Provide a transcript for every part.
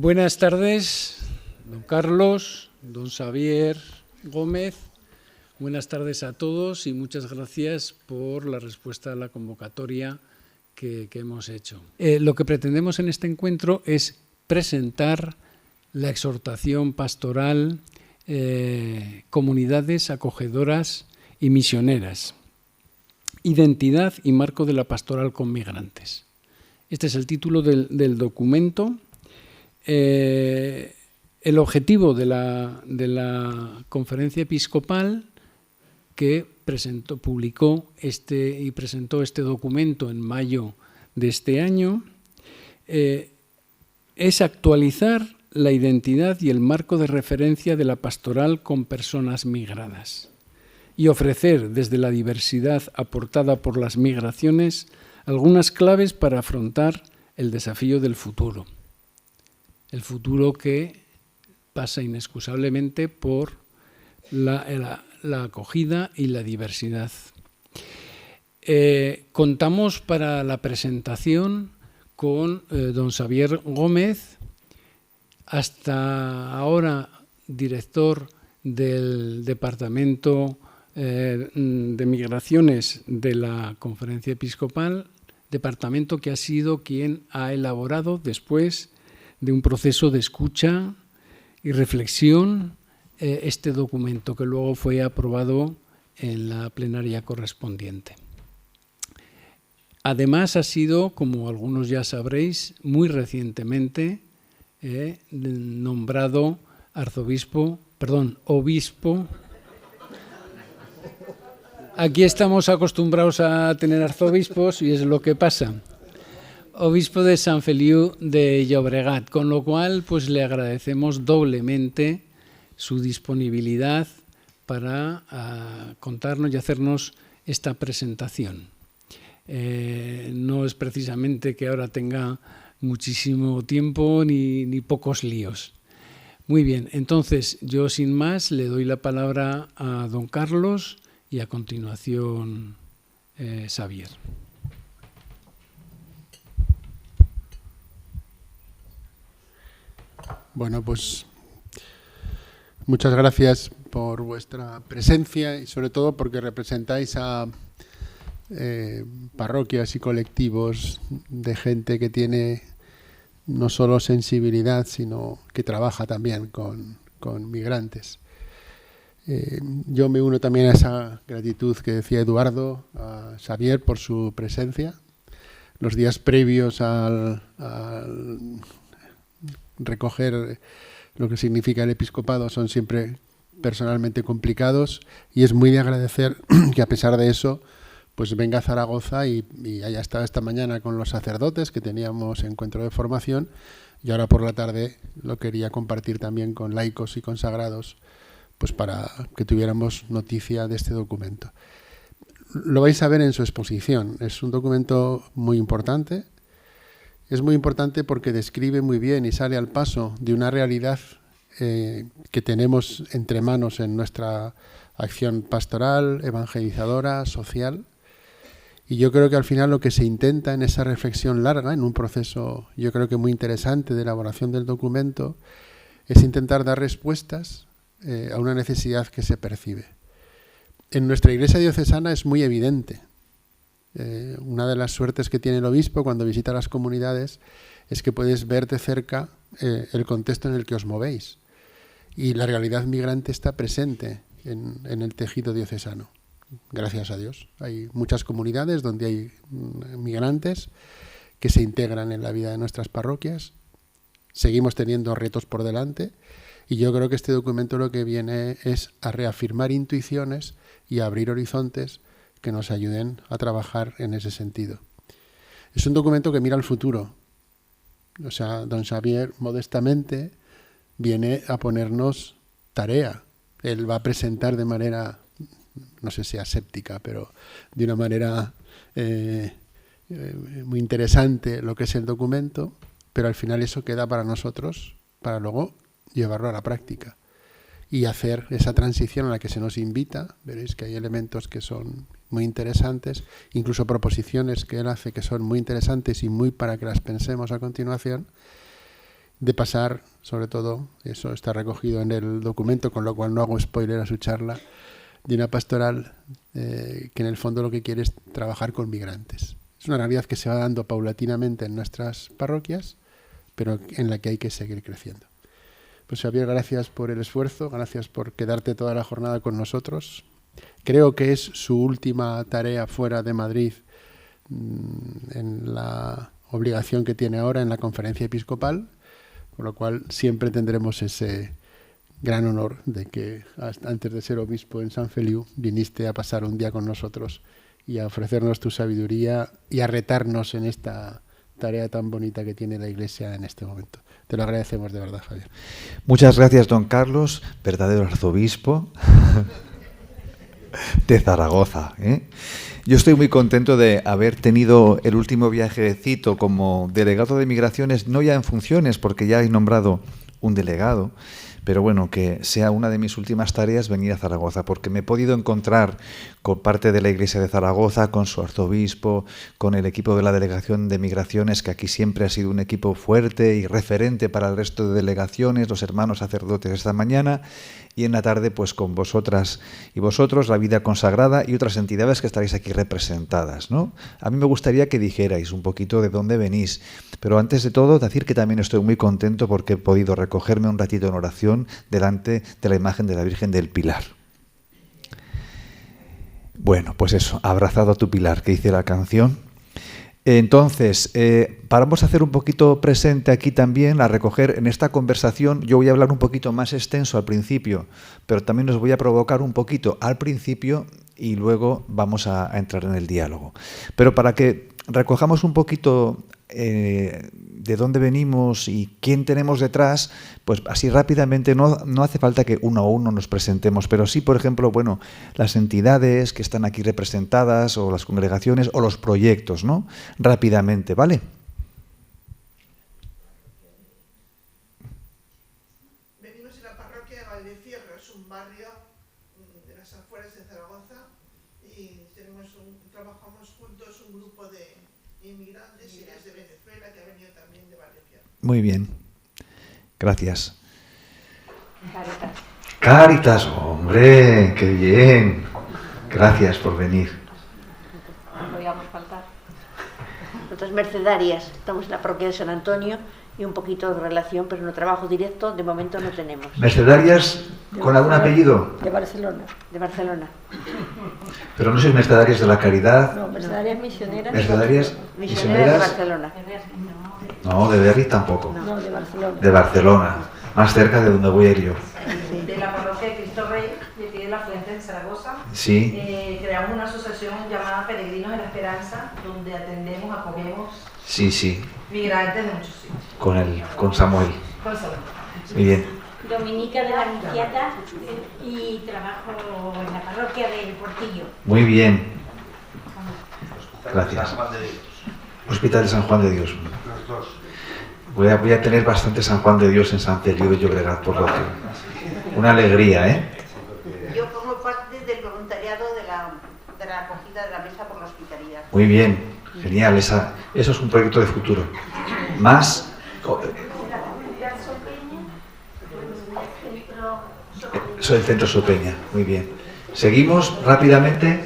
Buenas tardes, don Carlos, don Xavier Gómez. Buenas tardes a todos y muchas gracias por la respuesta a la convocatoria que hemos hecho. Lo que pretendemos en este encuentro es presentar la exhortación pastoral Comunidades acogedoras y misioneras, identidad y marco de la pastoral con migrantes. Este es el título del documento. El objetivo de la conferencia episcopal que publicó y presentó este documento en mayo de este año es actualizar la identidad y el marco de referencia de la pastoral con personas migradas y ofrecer desde la diversidad aportada por las migraciones algunas claves para afrontar el desafío del futuro. El futuro que pasa inexcusablemente por la acogida y la diversidad. Contamos para la presentación con don Xavier Gómez, hasta ahora director del Departamento de Migraciones de la Conferencia Episcopal, departamento que ha sido quien ha elaborado después de un proceso de escucha y reflexión este documento que luego fue aprobado en la plenaria correspondiente. Además ha sido, como algunos ya sabréis, muy recientemente nombrado obispo. Aquí estamos acostumbrados a tener arzobispos y es lo que pasa. Obispo de Sant Feliu de Llobregat, con lo cual pues le agradecemos doblemente su disponibilidad para contarnos y hacernos esta presentación. No es precisamente que ahora tenga muchísimo tiempo ni pocos líos. Muy bien, entonces yo sin más le doy la palabra a don Carlos y a continuación Xavier. Bueno, pues muchas gracias por vuestra presencia y sobre todo porque representáis a parroquias y colectivos de gente que tiene no solo sensibilidad, sino que trabaja también con migrantes. Yo me uno también a esa gratitud que decía Eduardo, a Xavier por su presencia. Los días previos al recoger lo que significa el episcopado son siempre personalmente complicados y es muy de agradecer que a pesar de eso pues venga a Zaragoza y haya estado esta mañana con los sacerdotes que teníamos encuentro de formación y ahora por la tarde lo quería compartir también con laicos y consagrados pues para que tuviéramos noticia de este documento. Lo vais a ver en su exposición, es un documento muy importante. Es muy importante porque describe muy bien y sale al paso de una realidad que tenemos entre manos en nuestra acción pastoral, evangelizadora, social. Y yo creo que al final lo que se intenta en esa reflexión larga, en un proceso yo creo que muy interesante de elaboración del documento, es intentar dar respuestas a una necesidad que se percibe. En nuestra Iglesia diocesana es muy evidente. Una de las suertes que tiene el obispo cuando visita las comunidades es que puedes ver de cerca el contexto en el que os movéis. Y la realidad migrante está presente en el tejido diocesano. Gracias a Dios. Hay muchas comunidades donde hay migrantes que se integran en la vida de nuestras parroquias. Seguimos teniendo retos por delante y yo creo que este documento lo que viene es a reafirmar intuiciones y a abrir horizontes que nos ayuden a trabajar en ese sentido. Es un documento que mira al futuro. O sea, don Xavier modestamente viene a ponernos tarea. Él va a presentar de manera, no sé si aséptica, pero de una manera muy interesante lo que es el documento, pero al final eso queda para nosotros, para luego llevarlo a la práctica y hacer esa transición a la que se nos invita. Veréis que hay elementos que son muy interesantes, incluso proposiciones que él hace que son muy interesantes y muy para que las pensemos a continuación, de pasar, sobre todo, eso está recogido en el documento, con lo cual no hago spoiler a su charla, de una pastoral que en el fondo lo que quiere es trabajar con migrantes. Es una realidad que se va dando paulatinamente en nuestras parroquias, pero en la que hay que seguir creciendo. Pues Xavier, gracias por el esfuerzo, gracias por quedarte toda la jornada con nosotros. Creo que es su última tarea fuera de Madrid en la obligación que tiene ahora en la conferencia episcopal, con lo cual siempre tendremos ese gran honor de que antes de ser obispo en Sant Feliu viniste a pasar un día con nosotros y a ofrecernos tu sabiduría y a retarnos en esta tarea tan bonita que tiene la Iglesia en este momento. Te lo agradecemos de verdad, Javier. Muchas gracias, don Carlos, verdadero arzobispo de Zaragoza, ¿eh? Yo estoy muy contento de haber tenido el último viajecito como delegado de migraciones, no ya en funciones, porque ya he nombrado un delegado, pero bueno, que sea una de mis últimas tareas venir a Zaragoza, porque me he podido encontrar con parte de la Iglesia de Zaragoza, con su arzobispo, con el equipo de la Delegación de Migraciones, que aquí siempre ha sido un equipo fuerte y referente para el resto de delegaciones, los hermanos sacerdotes esta mañana, y en la tarde pues con vosotras y vosotros, la vida consagrada y otras entidades que estaréis aquí representadas, ¿no? A mí me gustaría que dijerais un poquito de dónde venís, pero antes de todo decir que también estoy muy contento porque he podido recogerme un ratito en oración delante de la imagen de la Virgen del Pilar. Bueno, pues eso, abrazado a tu Pilar, que dice la canción. Entonces, vamos a hacer un poquito presente aquí también, a recoger en esta conversación. Yo voy a hablar un poquito más extenso al principio, pero también os voy a provocar un poquito al principio y luego vamos a entrar en el diálogo. Pero para que recojamos un poquito de dónde venimos y quién tenemos detrás, pues así rápidamente, no hace falta que uno a uno nos presentemos, pero sí, por ejemplo, bueno, las entidades que están aquí representadas o las congregaciones o los proyectos, ¿no? Rápidamente, ¿vale? Venimos en la parroquia de Valdecierro, es un barrio de las afueras de Zaragoza y trabajamos juntos un grupo de inmigrantes y desde Venezuela que ha venido también de Valdecierro. Muy bien, gracias. Cáritas, hombre, qué bien. Gracias por venir. No podíamos faltar. Nosotras mercedarias, estamos en la parroquia de San Antonio y un poquito de relación, pero no trabajo directo, de momento no tenemos. ¿Mercedarias con algún apellido? De Barcelona. De Barcelona. Pero no sois mercedarias de la caridad. No, mercedarias misioneras. ¿Mercedarias Misioneras de Barcelona. No, de Berry tampoco. No, de Barcelona. De Barcelona, más cerca de donde voy a ir yo. De la parroquia de Cristo Rey, de aquí de la Fuente en Zaragoza. Sí. Creamos una asociación llamada Peregrinos de la Esperanza, donde atendemos, acogemos Sí. migrantes de muchos sitios. Con Samuel. Con salud. Muy bien. Dominica de la Anunciata y trabajo en la parroquia del Portillo. Muy bien. Gracias. Hospital de San Juan de Dios. Voy a tener bastante San Juan de Dios en Sant Feliu de Llobregat, por lo que... Una alegría, ¿eh? Yo formo parte del voluntariado de la acogida de la mesa por la hospitalidad. Muy bien, genial. Eso es un proyecto de futuro. Más... Soy el Centro Sopeña, muy bien. Seguimos rápidamente.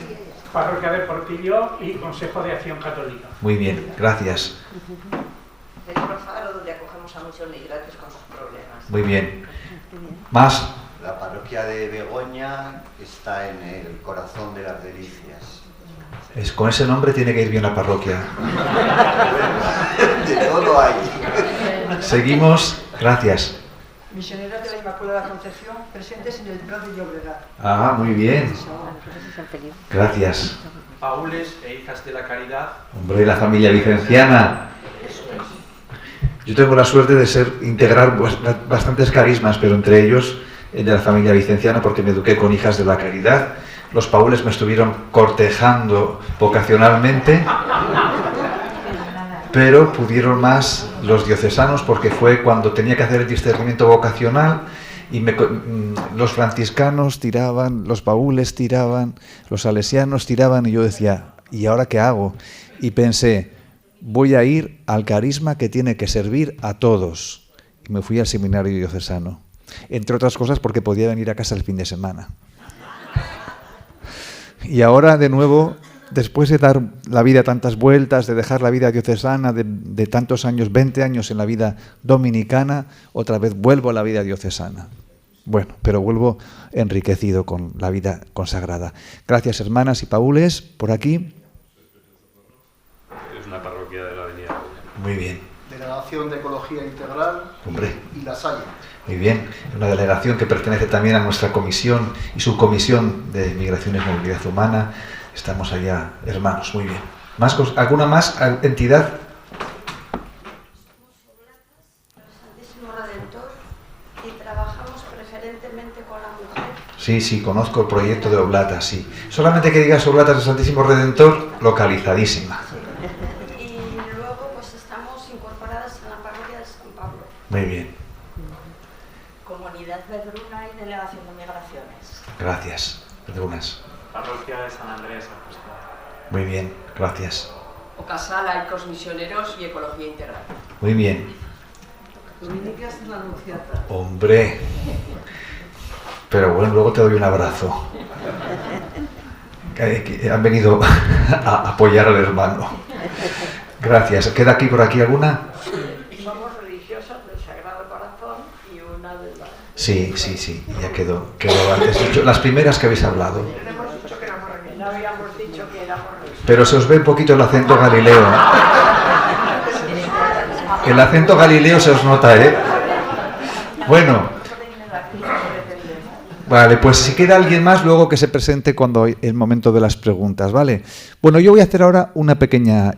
Parroquia del Portillo y Consejo de Acción Católica. Muy bien, gracias. El Profaro, donde acogemos a muchos migrantes con sus problemas. Muy bien. Más. La parroquia de Begoña está en el corazón de las delicias. Con ese nombre tiene que ir bien la parroquia. De todo hay. Seguimos, gracias. Misioneras de la Inmaculada Concepción presentes en el Prat de Llobregat. Ah, muy bien. Gracias. Paules e hijas de la caridad. Hombre, la familia vicenciana. Yo tengo la suerte de integrar bastantes carismas, pero entre ellos el de la familia vicenciana, porque me eduqué con hijas de la caridad. Los Paules me estuvieron cortejando vocacionalmente. pero pudieron más los diocesanos porque fue cuando tenía que hacer el discernimiento vocacional y los franciscanos tiraban, los baúles tiraban, los salesianos tiraban y yo decía, ¿y ahora qué hago? Y pensé, voy a ir al carisma que tiene que servir a todos. Y me fui al seminario diocesano, entre otras cosas porque podía venir a casa el fin de semana. Y ahora de nuevo, después de dar la vida tantas vueltas, de dejar la vida diocesana de tantos años, 20 años en la vida dominicana, otra vez vuelvo a la vida diocesana. Bueno, pero vuelvo enriquecido con la vida consagrada. Gracias, hermanas y paules, por aquí. Es una parroquia de la Avenida. Muy bien. Delegación de Ecología Integral. Hombre. Y La Salle. Muy bien. Una delegación que pertenece también a nuestra comisión y subcomisión de Migraciones y Movilidad Humana. Estamos allá, hermanos. Muy bien. ¿Alguna más entidad? Sí, conozco el proyecto de Oblatas, sí. Solamente que digas Oblatas del Santísimo Redentor, localizadísima. Y luego pues estamos incorporadas en la parroquia de San Pablo. Muy bien. Comunidad Vedruna y Delegación de Migraciones. Gracias. Vedrunas. Parroquia de San Andrés. Muy bien, gracias. Ocasal, Laicos Misioneros y Ecología Integral. Muy bien. Dominicas en la Anunciata. Hombre. Pero bueno, luego te doy un abrazo. Que han venido a apoyar al hermano. Gracias. ¿Queda aquí por aquí alguna? Somos religiosas del Sagrado Corazón y una de las... Sí, ya quedó antes dicho. Las primeras que habéis hablado. No habíamos dicho que éramos religiosos. Pero se os ve un poquito el acento galileo. El acento galileo se os nota, ¿eh? Bueno. Vale, pues si queda alguien más, luego que se presente cuando el momento de las preguntas, ¿vale? Bueno, yo voy a hacer ahora una pequeña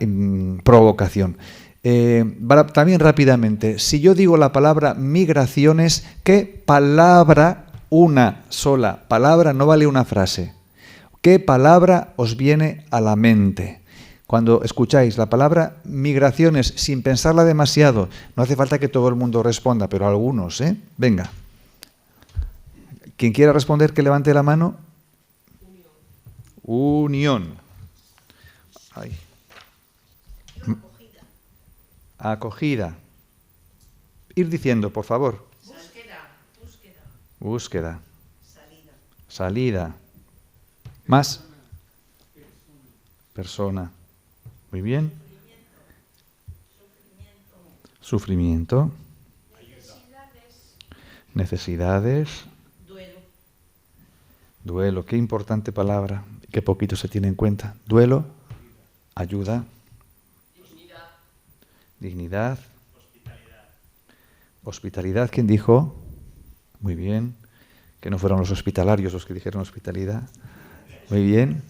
provocación. También rápidamente, si yo digo la palabra migraciones, ¿qué palabra, una sola palabra, no vale una frase? ¿Qué palabra os viene a la mente? Cuando escucháis la palabra migraciones sin pensarla demasiado, no hace falta que todo el mundo responda, pero algunos, ¿eh? Venga. Quien quiera responder, que levante la mano. Unión. Ay. Acogida. Ir diciendo, por favor. Búsqueda. Salida. Más. Persona. Muy bien. Sufrimiento. Necesidades. Duelo, qué importante palabra, qué poquito se tiene en cuenta. Duelo, ayuda, dignidad, hospitalidad. ¿Quién dijo? Muy bien, que no fueron los hospitalarios los que dijeron hospitalidad. Muy bien.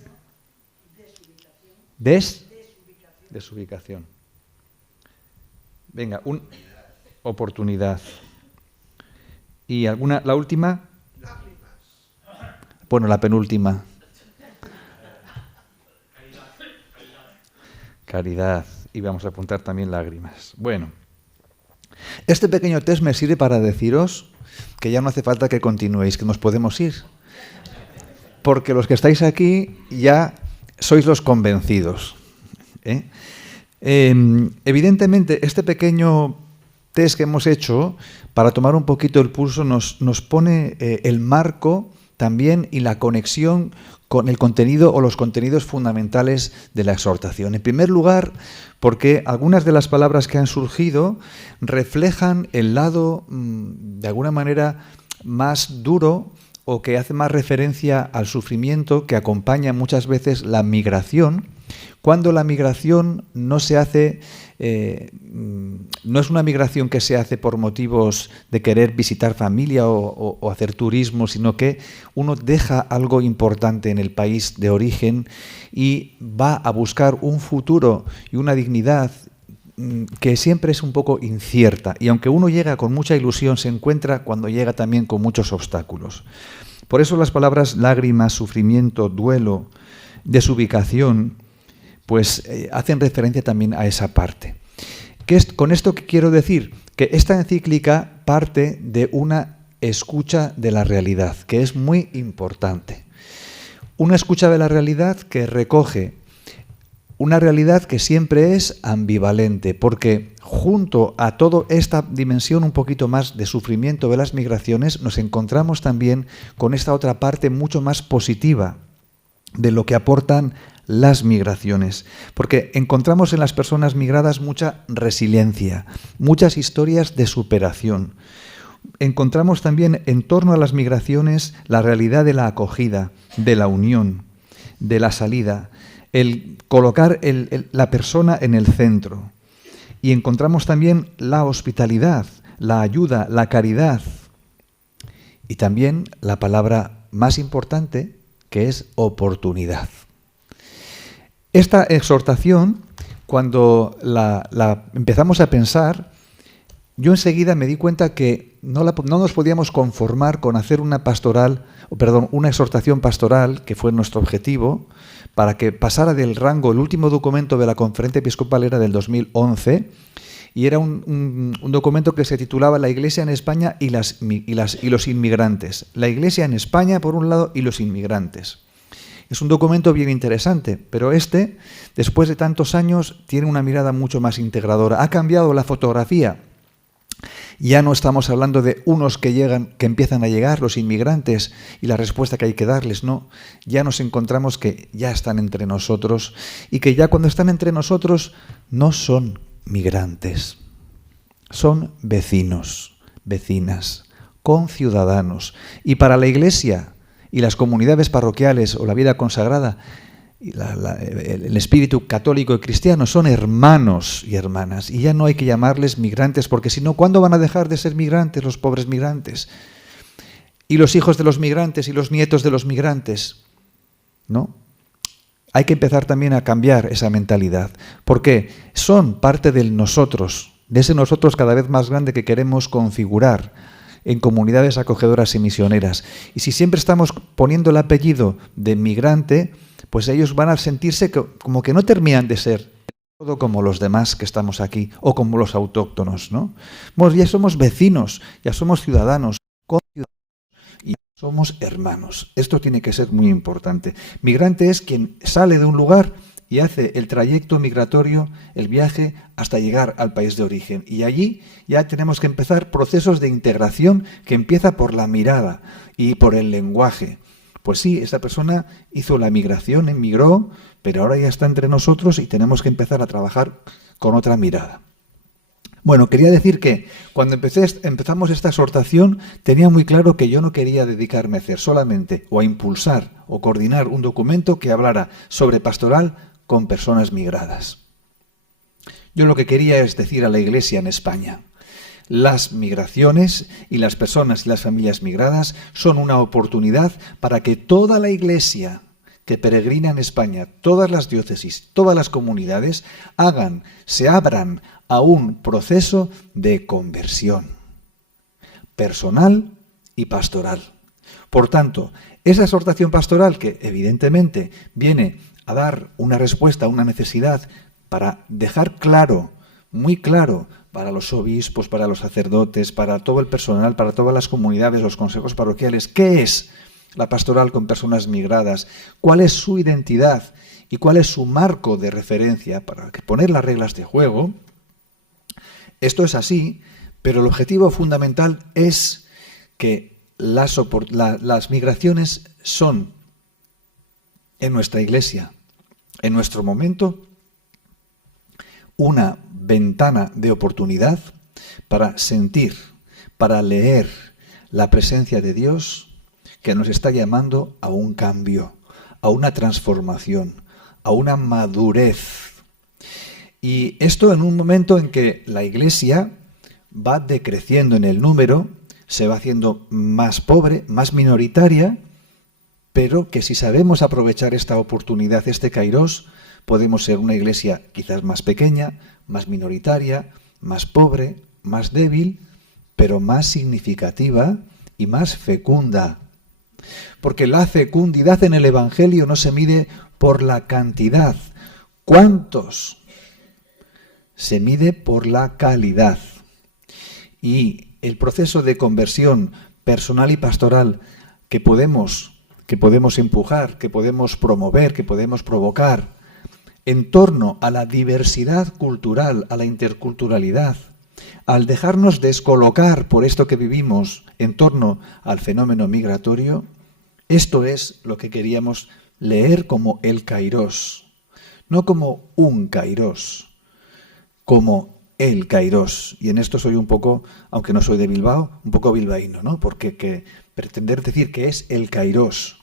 Desubicación. Venga, oportunidad. ¿Y alguna, la última? Bueno, la penúltima. Caridad. Y vamos a apuntar también lágrimas. Bueno, este pequeño test me sirve para deciros que ya no hace falta que continuéis, que nos podemos ir. Porque los que estáis aquí ya sois los convencidos. Evidentemente, este pequeño test que hemos hecho, para tomar un poquito el pulso, nos pone el marco también y la conexión con el contenido o los contenidos fundamentales de la exhortación. En primer lugar, porque algunas de las palabras que han surgido reflejan el lado, de alguna manera, más duro o que hace más referencia al sufrimiento que acompaña muchas veces la migración, cuando la migración no se hace, no es una migración que se hace por motivos de querer visitar familia o hacer turismo, sino que uno deja algo importante en el país de origen y va a buscar un futuro y una dignidad que siempre es un poco incierta. Y aunque uno llega con mucha ilusión, se encuentra cuando llega también con muchos obstáculos. Por eso las palabras lágrimas, sufrimiento, duelo, desubicación, pues hacen referencia también a esa parte. Con esto que quiero decir, que esta encíclica parte de una escucha de la realidad, que es muy importante. Una escucha de la realidad que recoge una realidad que siempre es ambivalente, porque junto a toda esta dimensión un poquito más de sufrimiento de las migraciones, nos encontramos también con esta otra parte mucho más positiva de lo que aportan las migraciones, porque encontramos en las personas migradas mucha resiliencia, muchas historias de superación. Encontramos también en torno a las migraciones la realidad de la acogida, de la unión, de la salida, el colocar la persona en el centro. Y encontramos también la hospitalidad, la ayuda, la caridad. Y también la palabra más importante, que es oportunidad. Esta exhortación, cuando la empezamos a pensar, yo enseguida me di cuenta que no nos podíamos conformar con hacer una exhortación pastoral, que fue nuestro objetivo, para que pasara del rango. El último documento de la Conferencia Episcopal era del 2011 y era un documento que se titulaba La Iglesia en España y los inmigrantes. La Iglesia en España, por un lado, y los inmigrantes. Es un documento bien interesante, pero después de tantos años, tiene una mirada mucho más integradora. Ha cambiado la fotografía. Ya no estamos hablando de unos que empiezan a llegar, los inmigrantes, y la respuesta que hay que darles, no. Ya nos encontramos que ya están entre nosotros y que ya cuando están entre nosotros no son migrantes, son vecinos, vecinas, conciudadanos. Y para la Iglesia y las comunidades parroquiales o la vida consagrada, el espíritu católico y cristiano son hermanos y hermanas, y ya no hay que llamarles migrantes, porque si no, ¿cuándo van a dejar de ser migrantes los pobres migrantes? Y los hijos de los migrantes y los nietos de los migrantes, ¿no? Hay que empezar también a cambiar esa mentalidad, porque son parte del nosotros, de ese nosotros cada vez más grande que queremos configurar en comunidades acogedoras y misioneras. Y si siempre estamos poniendo el apellido de migrante, pues ellos van a sentirse como que no terminan de ser todo como los demás que estamos aquí, o como los autóctonos, ¿no? Ya somos vecinos, ya somos ciudadanos, y somos hermanos. Esto tiene que ser muy importante. Migrante es quien sale de un lugar y hace el trayecto migratorio, el viaje, hasta llegar al país de origen. Y allí ya tenemos que empezar procesos de integración que empieza por la mirada y por el lenguaje. Pues sí, esa persona hizo la migración, emigró, pero ahora ya está entre nosotros y tenemos que empezar a trabajar con otra mirada. Bueno, quería decir que cuando empezamos esta exhortación, tenía muy claro que yo no quería dedicarme a hacer solamente o a impulsar o coordinar un documento que hablara sobre pastoral con personas migradas. Yo lo que quería es decir a la Iglesia en España: las migraciones y las personas y las familias migradas son una oportunidad para que toda la Iglesia que peregrina en España, todas las diócesis, todas las comunidades, se abran a un proceso de conversión personal y pastoral. Por tanto, esa exhortación pastoral, que evidentemente viene a dar una respuesta a una necesidad para dejar claro, muy claro, para los obispos, para los sacerdotes, para todo el personal, para todas las comunidades, los consejos parroquiales, ¿qué es la pastoral con personas migradas? ¿Cuál es su identidad y cuál es su marco de referencia para poner las reglas de juego? Esto es así, pero el objetivo fundamental es que las migraciones son, en nuestra Iglesia, en nuestro momento, una ventana de oportunidad para sentir, para leer la presencia de Dios, que nos está llamando a un cambio, a una transformación, a una madurez. Y esto en un momento en que la Iglesia va decreciendo en el número, se va haciendo más pobre, más minoritaria, pero que si sabemos aprovechar esta oportunidad, este kairos, podemos ser una Iglesia quizás más pequeña, más minoritaria, más pobre, más débil, pero más significativa y más fecunda. Porque la fecundidad en el Evangelio no se mide por la cantidad. ¿Cuántos se mide por la calidad. Y el proceso de conversión personal y pastoral que podemos empujar, que podemos promover, que podemos provocar en torno a la diversidad cultural, a la interculturalidad, al dejarnos descolocar por esto que vivimos en torno al fenómeno migratorio, esto es lo que queríamos leer como el Kairós, no como un Kairós, como el Kairós. Y en esto soy un poco, aunque no soy de Bilbao, un poco bilbaíno, ¿no? Porque pretender decir que es el Kairós,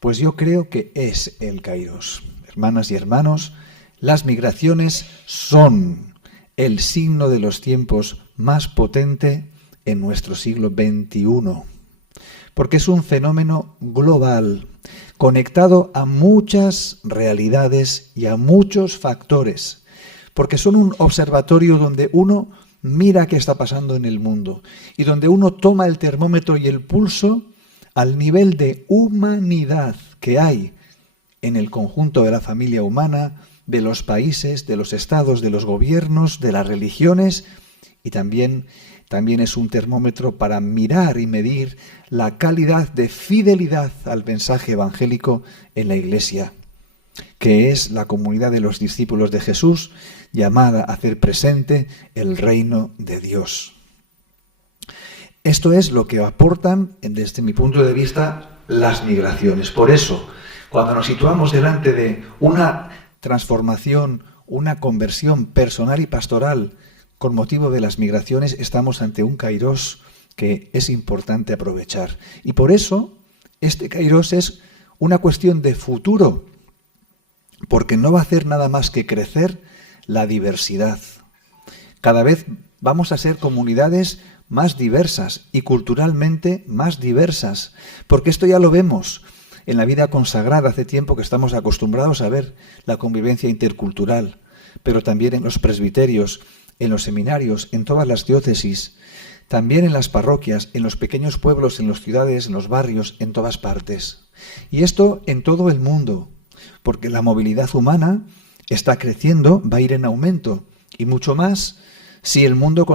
pues yo creo que es el Kairós. Hermanas y hermanos, las migraciones son el signo de los tiempos más potente en nuestro siglo XXI, porque es un fenómeno global, conectado a muchas realidades y a muchos factores, porque son un observatorio donde uno mira qué está pasando en el mundo y donde uno toma el termómetro y el pulso al nivel de humanidad que hay en el conjunto de la familia humana, de los países, de los estados, de los gobiernos, de las religiones, y también es un termómetro para mirar y medir la calidad de fidelidad al mensaje evangélico en la Iglesia, que es la comunidad de los discípulos de Jesús, llamada a hacer presente el reino de Dios. Esto es lo que aportan, desde mi punto de vista, las migraciones. Por eso, cuando nos situamos delante de una transformación, una conversión personal y pastoral con motivo de las migraciones, estamos ante un Kairós que es importante aprovechar. Y por eso, este Kairós es una cuestión de futuro, porque no va a hacer nada más que crecer la diversidad. Cada vez vamos a ser comunidades más diversas y culturalmente más diversas, porque esto ya lo vemos en la vida consagrada. Hace tiempo que estamos acostumbrados a ver la convivencia intercultural, pero también en los presbiterios, en los seminarios, en todas las diócesis, también en las parroquias, en los pequeños pueblos, en las ciudades, en los barrios, en todas partes. Y esto en todo el mundo, porque la movilidad humana está creciendo, va a ir en aumento, y mucho más si el mundo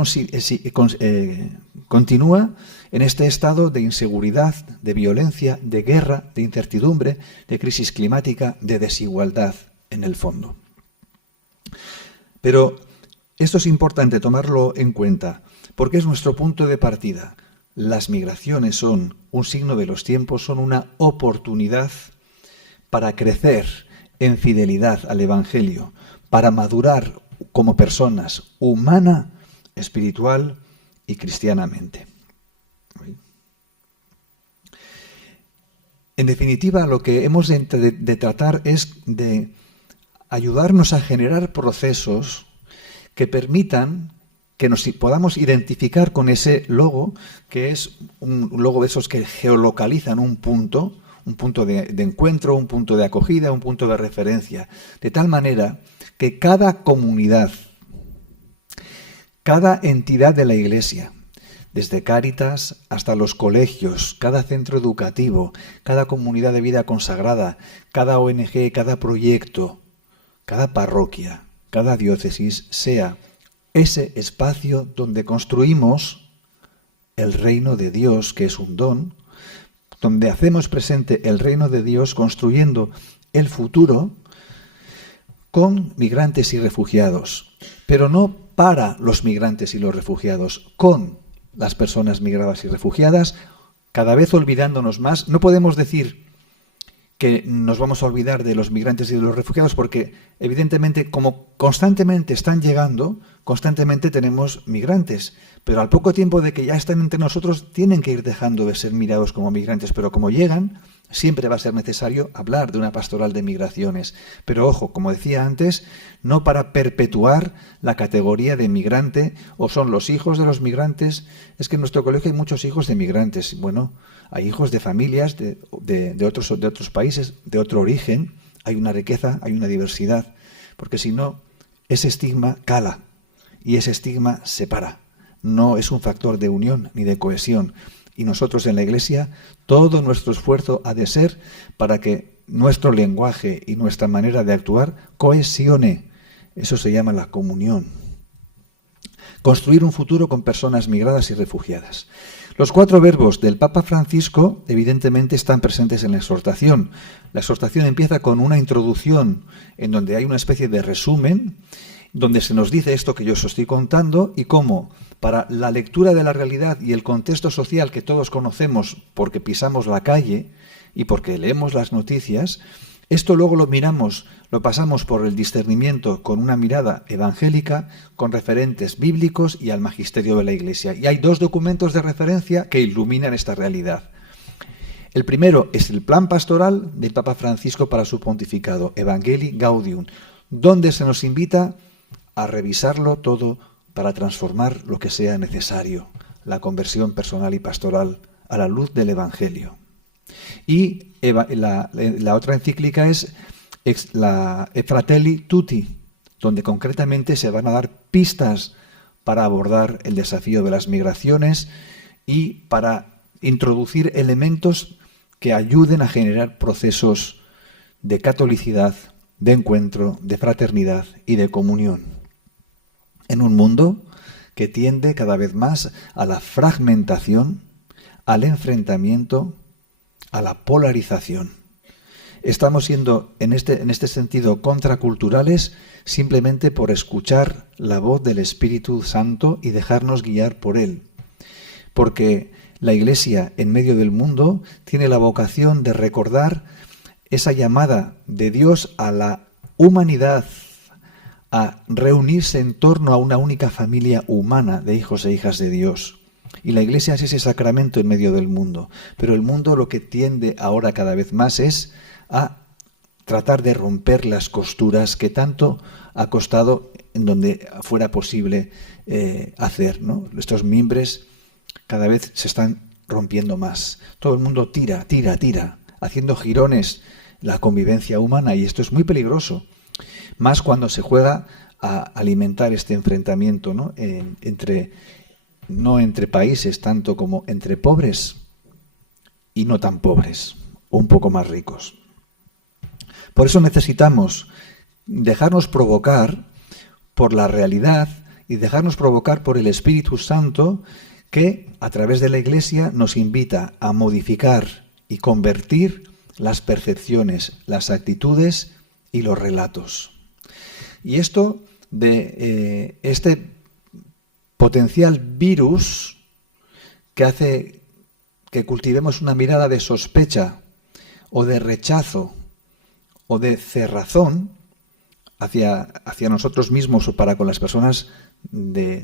continúa en este estado de inseguridad, de violencia, de guerra, de incertidumbre, de crisis climática, de desigualdad en el fondo. Pero esto es importante tomarlo en cuenta, porque es nuestro punto de partida. Las migraciones son un signo de los tiempos, son una oportunidad para crecer en fidelidad al Evangelio, para madurar como personas, humana, espiritual y cristianamente. En definitiva, lo que hemos de tratar es de ayudarnos a generar procesos que permitan que nos podamos identificar con ese logo, que es un logo de esos que geolocalizan un punto de encuentro, un punto de acogida, un punto de referencia, de tal manera que cada comunidad, cada entidad de la Iglesia, desde Cáritas hasta los colegios, cada centro educativo, cada comunidad de vida consagrada, cada ONG, cada proyecto, cada parroquia, cada diócesis, sea ese espacio donde construimos el reino de Dios, que es un don, donde hacemos presente el reino de Dios construyendo el futuro con migrantes y refugiados, pero no para los migrantes y los refugiados, con las personas migradas y refugiadas, cada vez olvidándonos más. No podemos decir que nos vamos a olvidar de los migrantes y de los refugiados porque, evidentemente, como constantemente están llegando, constantemente tenemos migrantes, pero al poco tiempo de que ya están entre nosotros, tienen que ir dejando de ser mirados como migrantes, pero como llegan, siempre va a ser necesario hablar de una pastoral de migraciones. Pero ojo, como decía antes, no para perpetuar la categoría de migrante, o son los hijos de los migrantes. Es que en nuestro colegio hay muchos hijos de migrantes. Bueno, hay hijos de familias de otros países, de otro origen. Hay una riqueza, hay una diversidad, porque si no, ese estigma cala y ese estigma separa. No es un factor de unión ni de cohesión. Y nosotros en la Iglesia, todo nuestro esfuerzo ha de ser para que nuestro lenguaje y nuestra manera de actuar cohesione Eso se llama la comunión. Construir un futuro con personas migradas y refugiadas. Los 4 verbos del Papa Francisco evidentemente están presentes en la exhortación. La exhortación empieza con una introducción en donde hay una especie de resumen, donde se nos dice esto que yo os estoy contando y cómo para la lectura de la realidad y el contexto social que todos conocemos porque pisamos la calle y porque leemos las noticias, esto luego lo miramos, lo pasamos por el discernimiento con una mirada evangélica, con referentes bíblicos y al magisterio de la Iglesia. Y hay 2 documentos de referencia que iluminan esta realidad. El primero es el plan pastoral del Papa Francisco para su pontificado, Evangelii Gaudium, donde se nos invita a revisarlo todo para transformar lo que sea necesario, la conversión personal y pastoral a la luz del Evangelio. Y la otra encíclica es la Fratelli Tutti, donde concretamente se van a dar pistas para abordar el desafío de las migraciones y para introducir elementos que ayuden a generar procesos de catolicidad, de encuentro, de fraternidad y de comunión. En un mundo que tiende cada vez más a la fragmentación, al enfrentamiento, a la polarización. Estamos siendo, en este sentido, contraculturales simplemente por escuchar la voz del Espíritu Santo y dejarnos guiar por él. Porque la Iglesia, en medio del mundo, tiene la vocación de recordar esa llamada de Dios a la humanidad, a reunirse en torno a una única familia humana de hijos e hijas de Dios. Y la Iglesia es ese sacramento en medio del mundo. Pero el mundo lo que tiende ahora cada vez más es a tratar de romper las costuras que tanto ha costado en donde fuera posible hacer, ¿no? Estos mimbres cada vez se están rompiendo más. Todo el mundo tira, haciendo jirones la convivencia humana, y esto es muy peligroso. Más cuando se juega a alimentar este enfrentamiento, ¿no? No entre países tanto como entre pobres y no tan pobres, o un poco más ricos. Por eso necesitamos dejarnos provocar por la realidad y dejarnos provocar por el Espíritu Santo, que a través de la Iglesia nos invita a modificar y convertir las percepciones, las actitudes y los relatos. Y esto de este potencial virus que hace que cultivemos una mirada de sospecha o de rechazo o de cerrazón hacia nosotros mismos o para con las personas de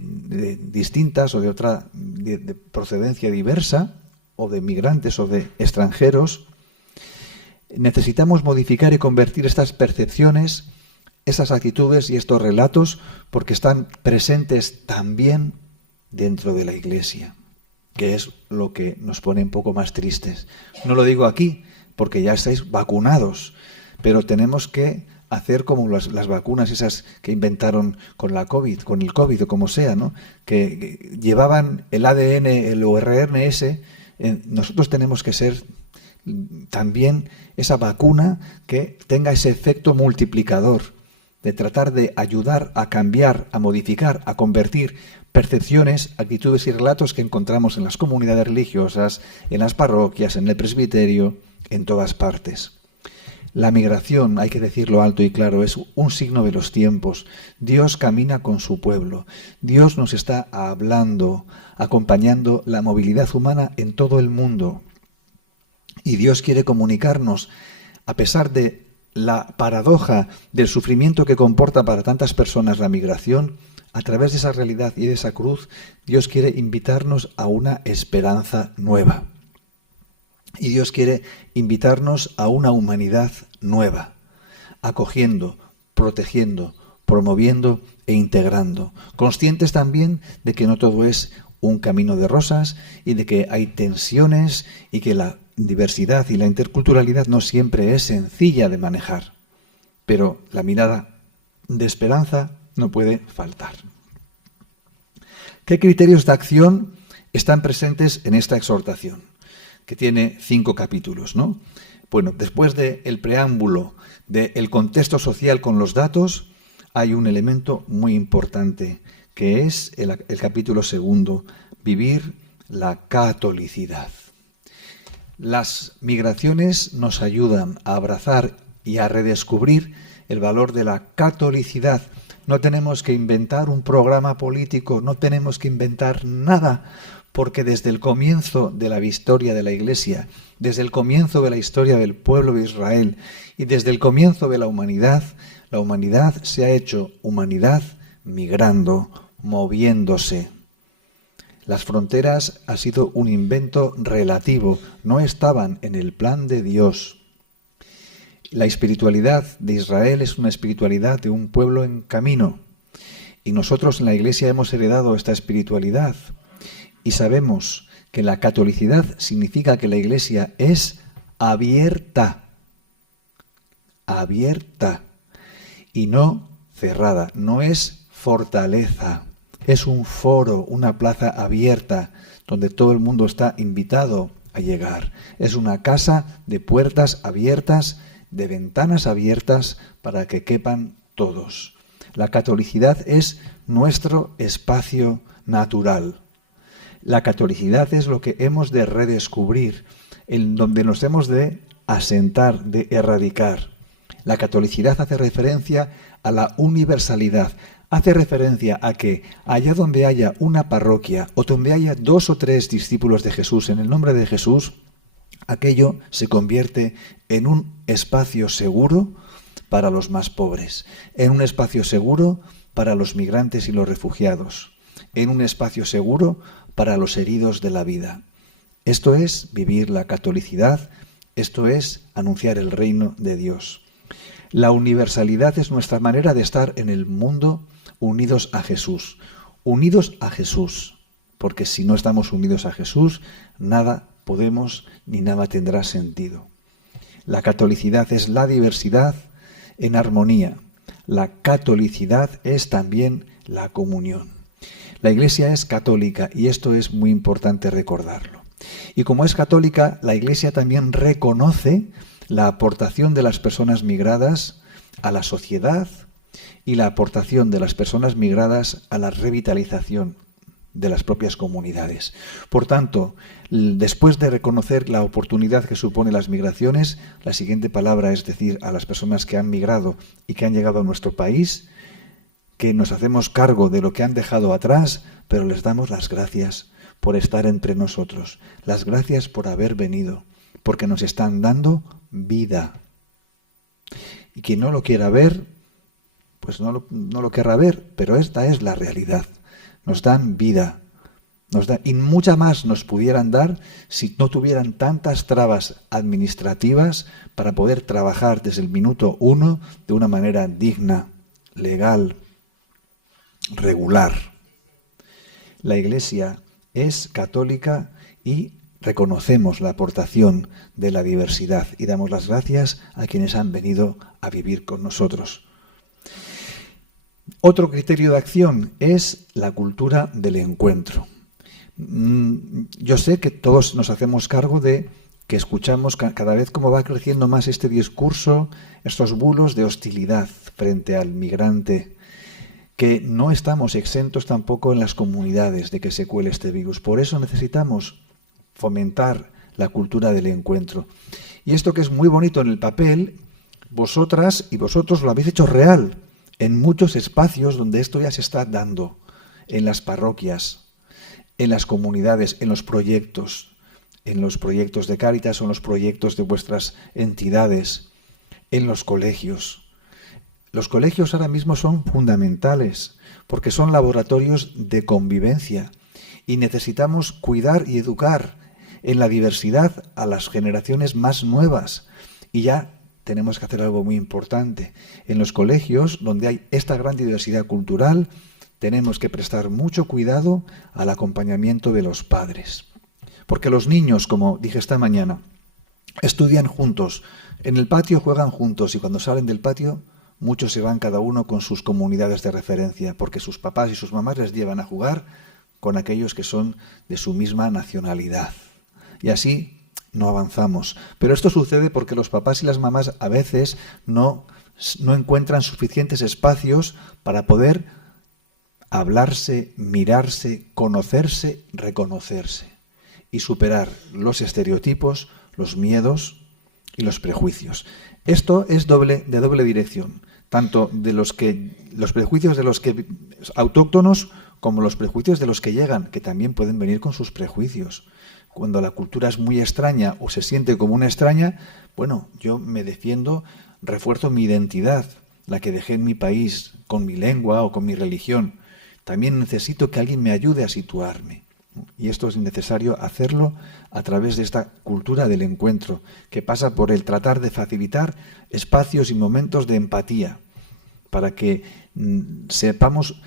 distintas o de otra de procedencia diversa, o de migrantes o de extranjeros, necesitamos modificar y convertir estas percepciones, esas actitudes y estos relatos, porque están presentes también dentro de la Iglesia, que es lo que nos pone un poco más tristes. No lo digo aquí porque ya estáis vacunados, pero tenemos que hacer como las vacunas esas que inventaron con el COVID o como sea, ¿no? Que llevaban el ADN, el RNS. Nosotros tenemos que ser también esa vacuna que tenga ese efecto multiplicador, de tratar de ayudar a cambiar, a modificar, a convertir percepciones, actitudes y relatos que encontramos en las comunidades religiosas, en las parroquias, en el presbiterio, en todas partes. La migración, hay que decirlo alto y claro, es un signo de los tiempos. Dios camina con su pueblo. Dios nos está hablando, acompañando la movilidad humana en todo el mundo. Y Dios quiere comunicarnos, a pesar de la paradoja del sufrimiento que comporta para tantas personas la migración, a través de esa realidad y de esa cruz, Dios quiere invitarnos a una esperanza nueva. Y Dios quiere invitarnos a una humanidad nueva, acogiendo, protegiendo, promoviendo e integrando, conscientes también de que no todo es un camino de rosas y de que hay tensiones y que la diversidad y la interculturalidad no siempre es sencilla de manejar, pero la mirada de esperanza no puede faltar. ¿Qué criterios de acción están presentes en esta exhortación, que tiene 5 capítulos, ¿no? Bueno, después del preámbulo, del contexto social con los datos, hay un elemento muy importante, que es el capítulo 2, vivir la catolicidad. Las migraciones nos ayudan a abrazar y a redescubrir el valor de la catolicidad. No tenemos que inventar un programa político, no tenemos que inventar nada, porque desde el comienzo de la historia de la Iglesia, desde el comienzo de la historia del pueblo de Israel y desde el comienzo de la humanidad se ha hecho humanidad migrando, moviéndose. Las fronteras ha sido un invento relativo, no estaban en el plan de Dios. La espiritualidad de Israel es una espiritualidad de un pueblo en camino. Y nosotros en la Iglesia hemos heredado esta espiritualidad. Y sabemos que la catolicidad significa que la Iglesia es abierta. Abierta. Y no cerrada. No es fortaleza. Es un foro, una plaza abierta, donde todo el mundo está invitado a llegar. Es una casa de puertas abiertas, de ventanas abiertas para que quepan todos. La catolicidad es nuestro espacio natural. La catolicidad es lo que hemos de redescubrir, en donde nos hemos de asentar, de erradicar. La catolicidad hace referencia a la universalidad, hace referencia a que allá donde haya una parroquia o donde haya 2 o 3 discípulos de Jesús en el nombre de Jesús, aquello se convierte en un espacio seguro para los más pobres, en un espacio seguro para los migrantes y los refugiados, en un espacio seguro para los heridos de la vida. Esto es vivir la catolicidad, esto es anunciar el reino de Dios. La universalidad es nuestra manera de estar en el mundo unidos a Jesús, porque si no estamos unidos a Jesús, nada podemos ni nada tendrá sentido. La catolicidad es la diversidad en armonía. La catolicidad es también la comunión. La Iglesia es católica y esto es muy importante recordarlo. Y como es católica, la Iglesia también reconoce la aportación de las personas migradas a la sociedad y la aportación de las personas migradas a la revitalización de las propias comunidades. Por tanto, después de reconocer la oportunidad que supone las migraciones, la siguiente palabra es decir a las personas que han migrado y que han llegado a nuestro país, que nos hacemos cargo de lo que han dejado atrás, pero les damos las gracias por estar entre nosotros, las gracias por haber venido, porque nos están dando vida. Y quien no lo quiera ver, pues no lo querrá ver, pero esta es la realidad. Nos dan vida, y mucha más nos pudieran dar si no tuvieran tantas trabas administrativas para poder trabajar desde el minuto 1 de una manera digna, legal, regular. La Iglesia es católica y reconocemos la aportación de la diversidad y damos las gracias a quienes han venido a vivir con nosotros. Otro criterio de acción es la cultura del encuentro. Yo sé que todos nos hacemos cargo de que escuchamos cada vez cómo va creciendo más este discurso, estos bulos de hostilidad frente al migrante, que no estamos exentos tampoco en las comunidades de que se cuele este virus. Por eso necesitamos fomentar la cultura del encuentro. Y esto que es muy bonito en el papel, vosotras y vosotros lo habéis hecho real en muchos espacios donde esto ya se está dando, en las parroquias, en las comunidades, en los proyectos de Cáritas o en los proyectos de vuestras entidades, en los colegios. Los colegios ahora mismo son fundamentales porque son laboratorios de convivencia y necesitamos cuidar y educar en la diversidad a las generaciones más nuevas. Y ya tenemos que hacer algo muy importante. En los colegios, donde hay esta gran diversidad cultural, tenemos que prestar mucho cuidado al acompañamiento de los padres. Porque los niños, como dije esta mañana, estudian juntos, en el patio juegan juntos y cuando salen del patio muchos se van cada uno con sus comunidades de referencia, porque sus papás y sus mamás les llevan a jugar con aquellos que son de su misma nacionalidad. Y así no avanzamos. Pero esto sucede porque los papás y las mamás a veces no no encuentran suficientes espacios para poder hablarse, mirarse, conocerse, reconocerse y superar los estereotipos, los miedos y los prejuicios. Esto es de doble dirección, tanto de los prejuicios de los que autóctonos como los prejuicios de los que llegan, que también pueden venir con sus prejuicios. Cuando la cultura es muy extraña o se siente como una extraña, bueno, yo me defiendo, refuerzo mi identidad, la que dejé en mi país, con mi lengua o con mi religión. También necesito que alguien me ayude a situarme. Y esto es necesario hacerlo a través de esta cultura del encuentro, que pasa por el tratar de facilitar espacios y momentos de empatía, para que sepamos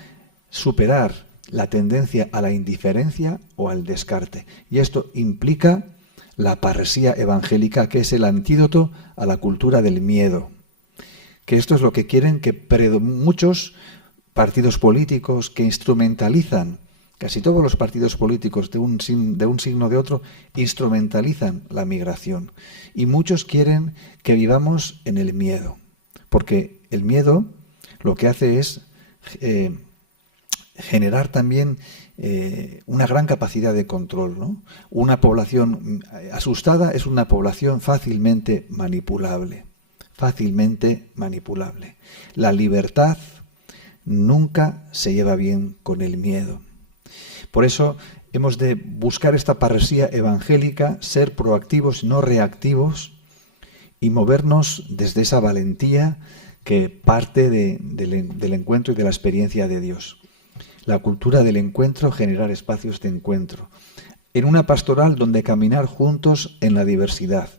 superar la tendencia a la indiferencia o al descarte. Y esto implica la parresía evangélica, que es el antídoto a la cultura del miedo. Que esto es lo que quieren que muchos partidos políticos que instrumentalizan, casi todos los partidos políticos de un signo de otro, instrumentalizan la migración. Y muchos quieren que vivamos en el miedo, porque el miedo lo que hace es generar también una gran capacidad de control, ¿no? Una población asustada es una población fácilmente manipulable. Fácilmente manipulable. La libertad nunca se lleva bien con el miedo. Por eso hemos de buscar esta parresía evangélica, ser proactivos, no reactivos, y movernos desde esa valentía que parte del encuentro y de la experiencia de Dios. La cultura del encuentro, generar espacios de encuentro. En una pastoral donde caminar juntos en la diversidad.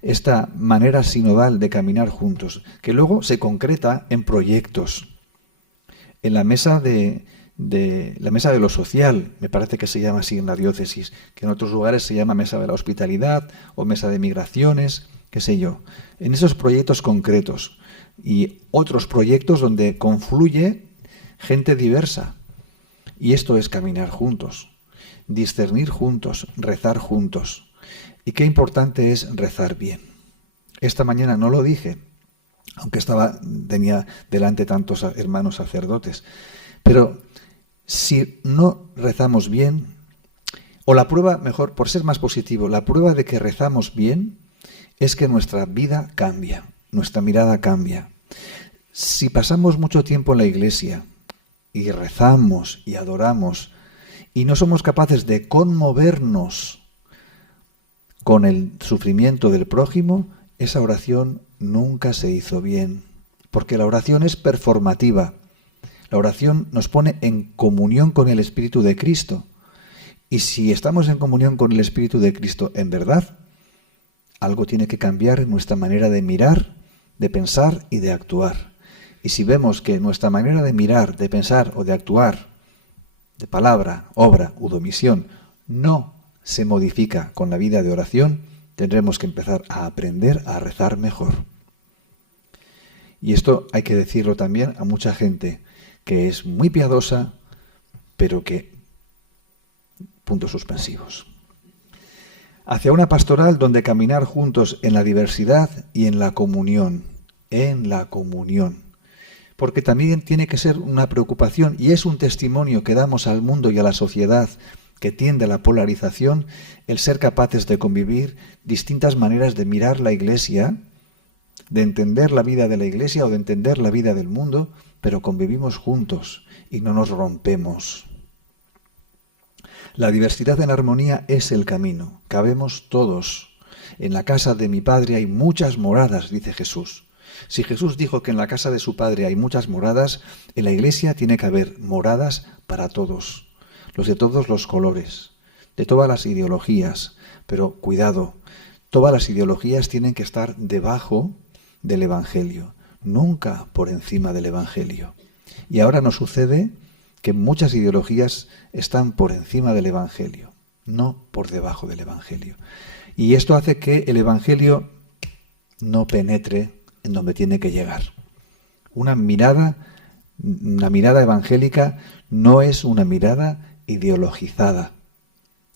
Esta manera sinodal de caminar juntos, que luego se concreta en proyectos. En la mesa de lo social, me parece que se llama así en la diócesis, que en otros lugares se llama mesa de la hospitalidad o mesa de migraciones, qué sé yo. En esos proyectos concretos y otros proyectos donde confluye gente diversa. Y esto es caminar juntos, discernir juntos, rezar juntos. Y qué importante es rezar bien. Esta mañana no lo dije, aunque tenía delante tantos hermanos sacerdotes. Pero si no rezamos bien, o la prueba, mejor, por ser más positivo, la prueba de que rezamos bien es que nuestra vida cambia, nuestra mirada cambia. Si pasamos mucho tiempo en la iglesia y rezamos y adoramos y no somos capaces de conmovernos con el sufrimiento del prójimo, esa oración nunca se hizo bien, porque la oración es performativa. La oración nos pone en comunión con el Espíritu de Cristo. Y si estamos en comunión con el Espíritu de Cristo en verdad, algo tiene que cambiar en nuestra manera de mirar, de pensar y de actuar. Y si vemos que nuestra manera de mirar, de pensar o de actuar, de palabra, obra u omisión, no se modifica con la vida de oración, tendremos que empezar a aprender a rezar mejor. Y esto hay que decirlo también a mucha gente que es muy piadosa, pero que... puntos suspensivos. Hacia una pastoral donde caminar juntos en la diversidad y en la comunión. En la comunión. Porque también tiene que ser una preocupación y es un testimonio que damos al mundo y a la sociedad que tiende a la polarización, el ser capaces de convivir distintas maneras de mirar la Iglesia, de entender la vida de la Iglesia o de entender la vida del mundo, pero convivimos juntos y no nos rompemos. La diversidad en armonía es el camino, cabemos todos. En la casa de mi Padre hay muchas moradas, dice Jesús. Si Jesús dijo que en la casa de su Padre hay muchas moradas, en la Iglesia tiene que haber moradas para todos. Los de todos los colores, de todas las ideologías, pero cuidado, todas las ideologías tienen que estar debajo del Evangelio, nunca por encima del Evangelio. Y ahora nos sucede que muchas ideologías están por encima del Evangelio, no por debajo del Evangelio. Y esto hace que el Evangelio no penetre en donde tiene que llegar. Una mirada evangélica no es una mirada ideologizada.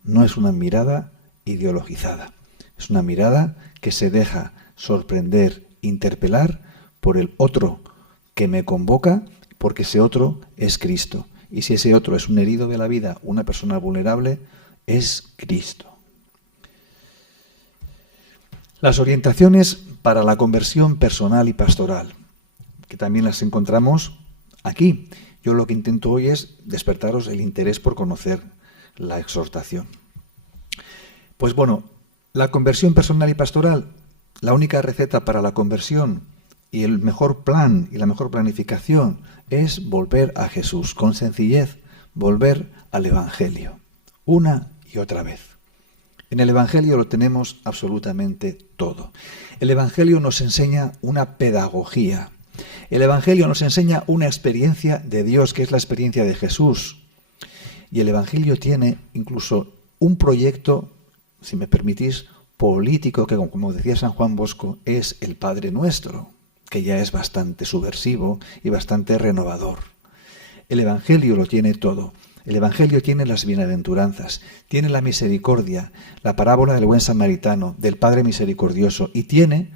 No es una mirada ideologizada. Es una mirada que se deja sorprender, interpelar por el otro que me convoca, porque ese otro es Cristo. Y si ese otro es un herido de la vida, una persona vulnerable, es Cristo. Las orientaciones para la conversión personal y pastoral, que también las encontramos aquí. Yo lo que intento hoy es despertaros el interés por conocer la exhortación. Pues bueno, la conversión personal y pastoral, la única receta para la conversión y el mejor plan y la mejor planificación es volver a Jesús, con sencillez, volver al Evangelio, una y otra vez. En el Evangelio lo tenemos absolutamente todo. El Evangelio nos enseña una pedagogía. El Evangelio nos enseña una experiencia de Dios, que es la experiencia de Jesús. Y el Evangelio tiene incluso un proyecto, si me permitís, político, que como decía San Juan Bosco, es el Padre Nuestro, que ya es bastante subversivo y bastante renovador. El Evangelio lo tiene todo. El Evangelio tiene las bienaventuranzas, tiene la misericordia, la parábola del buen samaritano, del Padre misericordioso, y tiene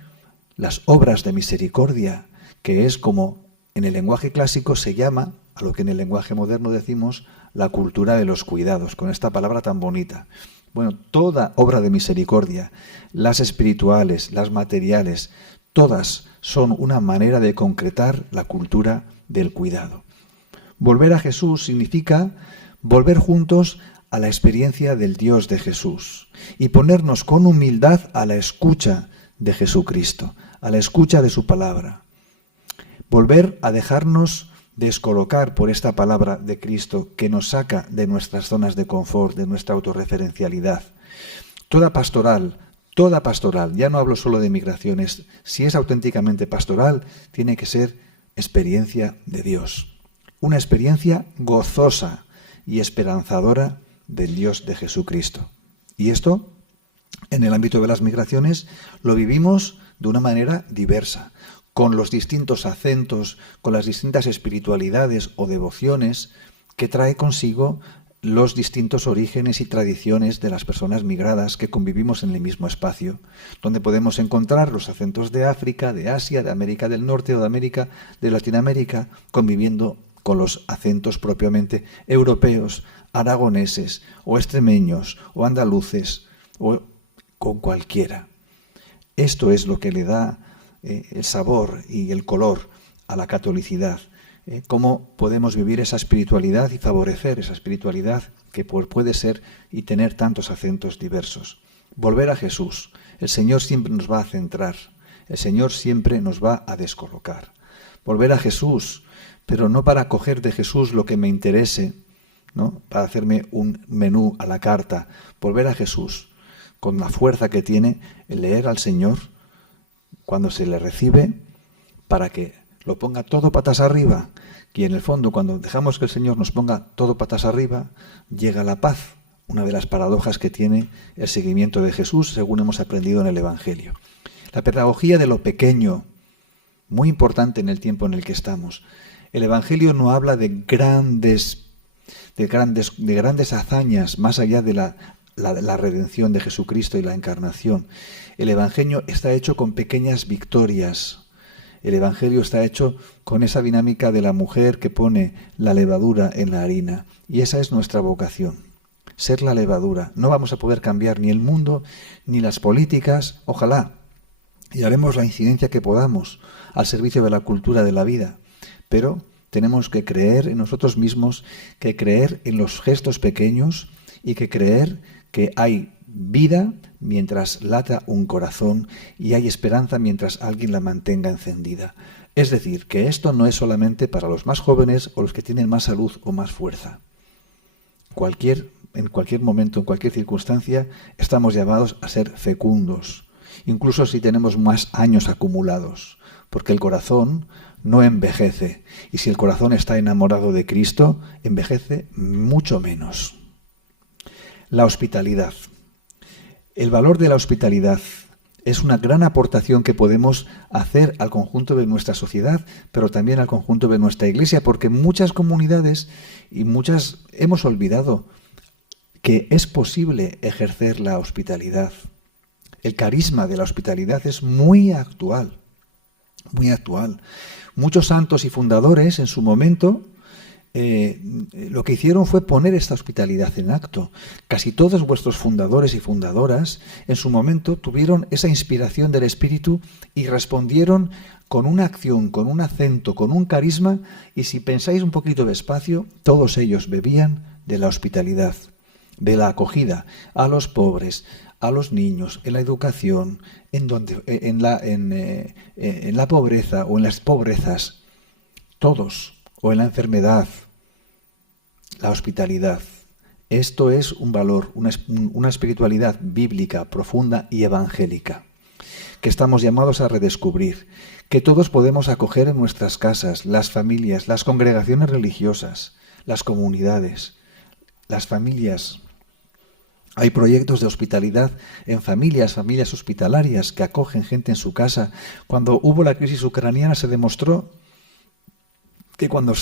las obras de misericordia, que es como en el lenguaje clásico se llama, a lo que en el lenguaje moderno decimos, la cultura de los cuidados, con esta palabra tan bonita. Bueno, toda obra de misericordia, las espirituales, las materiales, todas son una manera de concretar la cultura del cuidado. Volver a Jesús significa volver juntos a la experiencia del Dios de Jesús y ponernos con humildad a la escucha de Jesucristo, a la escucha de su palabra. Volver a dejarnos descolocar por esta palabra de Cristo que nos saca de nuestras zonas de confort, de nuestra autorreferencialidad. Toda pastoral, ya no hablo solo de migraciones, si es auténticamente pastoral, tiene que ser experiencia de Dios. Una experiencia gozosa y esperanzadora del Dios de Jesucristo. Y esto, en el ámbito de las migraciones, lo vivimos de una manera diversa, con los distintos acentos, con las distintas espiritualidades o devociones que trae consigo los distintos orígenes y tradiciones de las personas migradas que convivimos en el mismo espacio, donde podemos encontrar los acentos de África, de Asia, de América del Norte o de Latinoamérica, conviviendo con los acentos propiamente europeos, aragoneses, o extremeños, o andaluces, o con cualquiera. Esto es lo que le da el sabor y el color a la catolicidad. Cómo podemos vivir esa espiritualidad y favorecer esa espiritualidad que puede ser y tener tantos acentos diversos. Volver a Jesús. El Señor siempre nos va a centrar. El Señor siempre nos va a descolocar. Volver a Jesús, pero no para coger de Jesús lo que me interese, ¿no? Para hacerme un menú a la carta. Volver a Jesús con la fuerza que tiene el leer al Señor cuando se le recibe, para que lo ponga todo patas arriba. Y en el fondo, cuando dejamos que el Señor nos ponga todo patas arriba, llega la paz, una de las paradojas que tiene el seguimiento de Jesús, según hemos aprendido en el Evangelio. La pedagogía de lo pequeño, muy importante en el tiempo en el que estamos. El Evangelio no habla de grandes hazañas, más allá de la redención de Jesucristo y la encarnación. El Evangelio está hecho con pequeñas victorias. El Evangelio está hecho con esa dinámica de la mujer que pone la levadura en la harina. Y esa es nuestra vocación, ser la levadura. No vamos a poder cambiar ni el mundo, ni las políticas, ojalá, y haremos la incidencia que podamos al servicio de la cultura de la vida. Pero tenemos que creer en nosotros mismos, que creer en los gestos pequeños y que creer que hay vida mientras lata un corazón y hay esperanza mientras alguien la mantenga encendida. Es decir, que esto no es solamente para los más jóvenes o los que tienen más salud o más fuerza. En cualquier momento, en cualquier circunstancia, estamos llamados a ser fecundos, incluso si tenemos más años acumulados, porque el corazón no envejece, y si el corazón está enamorado de Cristo, envejece mucho menos. La hospitalidad. El valor de la hospitalidad es una gran aportación que podemos hacer al conjunto de nuestra sociedad, pero también al conjunto de nuestra Iglesia, porque muchas comunidades y muchas hemos olvidado que es posible ejercer la hospitalidad. El carisma de la hospitalidad es muy actual. muy actual. Muchos santos y fundadores en su momento lo que hicieron fue poner esta hospitalidad en acto. Casi todos vuestros fundadores y fundadoras en su momento tuvieron esa inspiración del Espíritu y respondieron con una acción, con un acento, con un carisma, y si pensáis un poquito despacio, todos ellos bebían de la hospitalidad, de la acogida a los pobres, a los niños, en la educación, en la pobreza o en las pobrezas, todos, o en la enfermedad. La hospitalidad. Esto es un valor, una espiritualidad bíblica, profunda y evangélica, que estamos llamados a redescubrir, que todos podemos acoger en nuestras casas, las familias, las congregaciones religiosas, las comunidades, las familias. Hay proyectos de hospitalidad en familias hospitalarias que acogen gente en su casa. Cuando hubo la crisis ucraniana se demostró que cuando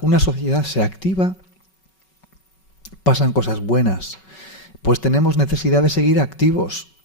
una sociedad se activa, pasan cosas buenas. Pues tenemos necesidad de seguir activos.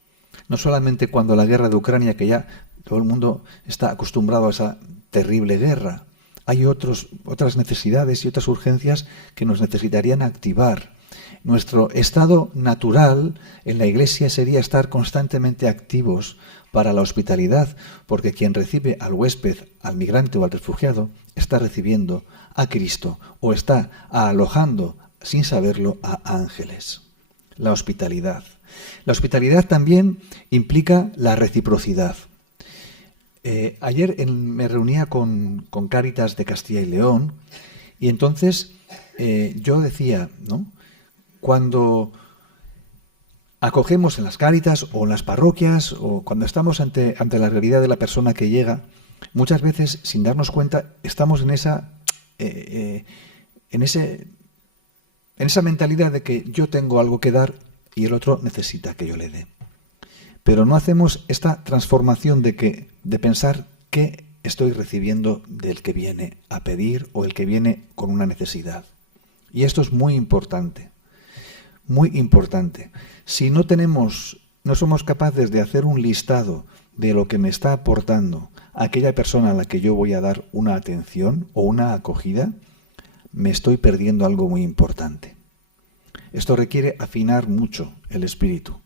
No solamente cuando la guerra de Ucrania, que ya todo el mundo está acostumbrado a esa terrible guerra. Hay otras necesidades y otras urgencias que nos necesitarían activar. Nuestro estado natural en la Iglesia sería estar constantemente activos para la hospitalidad, porque quien recibe al huésped, al migrante o al refugiado, está recibiendo a Cristo o está alojando, sin saberlo, a ángeles. La hospitalidad. La hospitalidad también implica la reciprocidad. Ayer me reunía con Cáritas de Castilla y León y entonces yo decía, ¿no?, cuando acogemos en las Cáritas o en las parroquias o cuando estamos ante la realidad de la persona que llega, muchas veces sin darnos cuenta estamos en esa mentalidad de que yo tengo algo que dar y el otro necesita que yo le dé. Pero no hacemos esta transformación de pensar qué estoy recibiendo del que viene a pedir o el que viene con una necesidad. Y esto es muy importante, muy importante. Si no somos capaces de hacer un listado de lo que me está aportando aquella persona a la que yo voy a dar una atención o una acogida, me estoy perdiendo algo muy importante. Esto requiere afinar mucho el espíritu,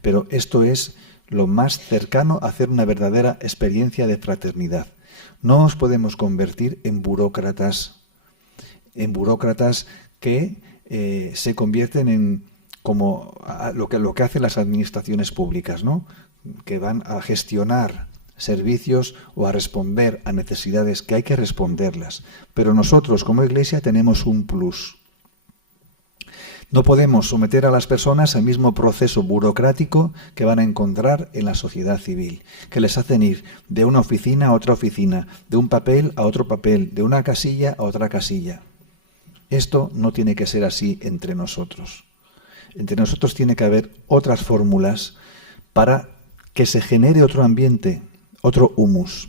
pero esto es lo más cercano a hacer una verdadera experiencia de fraternidad. No nos podemos convertir en burócratas que se convierten en como lo que hacen las administraciones públicas, ¿no?, que van a gestionar servicios o a responder a necesidades que hay que responderlas. Pero nosotros como Iglesia tenemos un plus. No podemos someter a las personas al mismo proceso burocrático que van a encontrar en la sociedad civil, que les hacen ir de una oficina a otra oficina, de un papel a otro papel, de una casilla a otra casilla. Esto no tiene que ser así entre nosotros. Entre nosotros tiene que haber otras fórmulas para que se genere otro ambiente, otro humus.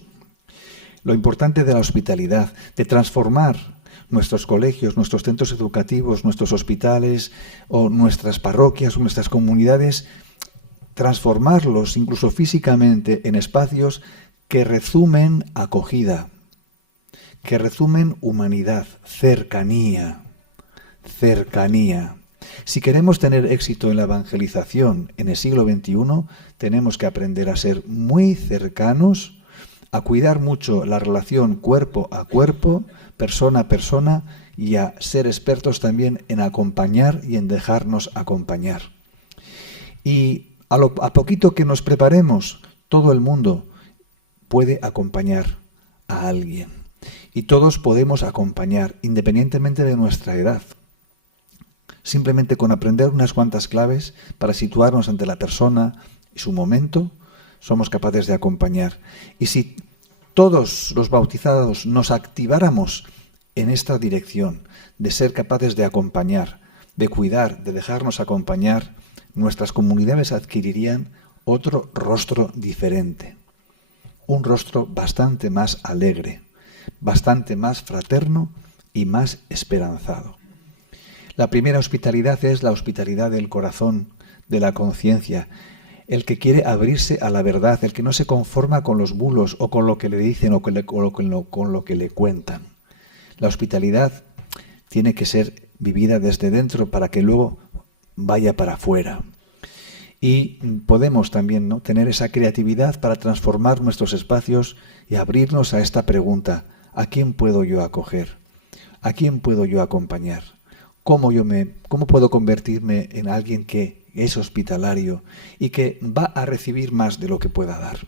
Lo importante de la hospitalidad, de transformar nuestros colegios, nuestros centros educativos, nuestros hospitales o nuestras parroquias o nuestras comunidades, transformarlos incluso físicamente en espacios que resumen acogida, que resumen humanidad, cercanía. Si queremos tener éxito en la evangelización en el siglo XXI, tenemos que aprender a ser muy cercanos, a cuidar mucho la relación cuerpo a cuerpo, persona a persona, y a ser expertos también en acompañar y en dejarnos acompañar. Y a poquito que nos preparemos, todo el mundo puede acompañar a alguien. Y todos podemos acompañar, independientemente de nuestra edad. Simplemente con aprender unas cuantas claves para situarnos ante la persona y su momento, somos capaces de acompañar. Y si todos los bautizados nos activáramos en esta dirección, de ser capaces de acompañar, de cuidar, de dejarnos acompañar, nuestras comunidades adquirirían otro rostro diferente. Un rostro bastante más alegre, bastante más fraterno y más esperanzado. La primera hospitalidad es la hospitalidad del corazón, de la conciencia. el que quiere abrirse a la verdad, el que no se conforma con los bulos o con lo que le dicen o con lo que le cuentan. La hospitalidad tiene que ser vivida desde dentro para que luego vaya para afuera. Y podemos también, ¿no?, tener esa creatividad para transformar nuestros espacios y abrirnos a esta pregunta: ¿a quién puedo yo acoger? ¿A quién puedo yo acompañar? ¿Cómo puedo convertirme en alguien que es hospitalario y que va a recibir más de lo que pueda dar?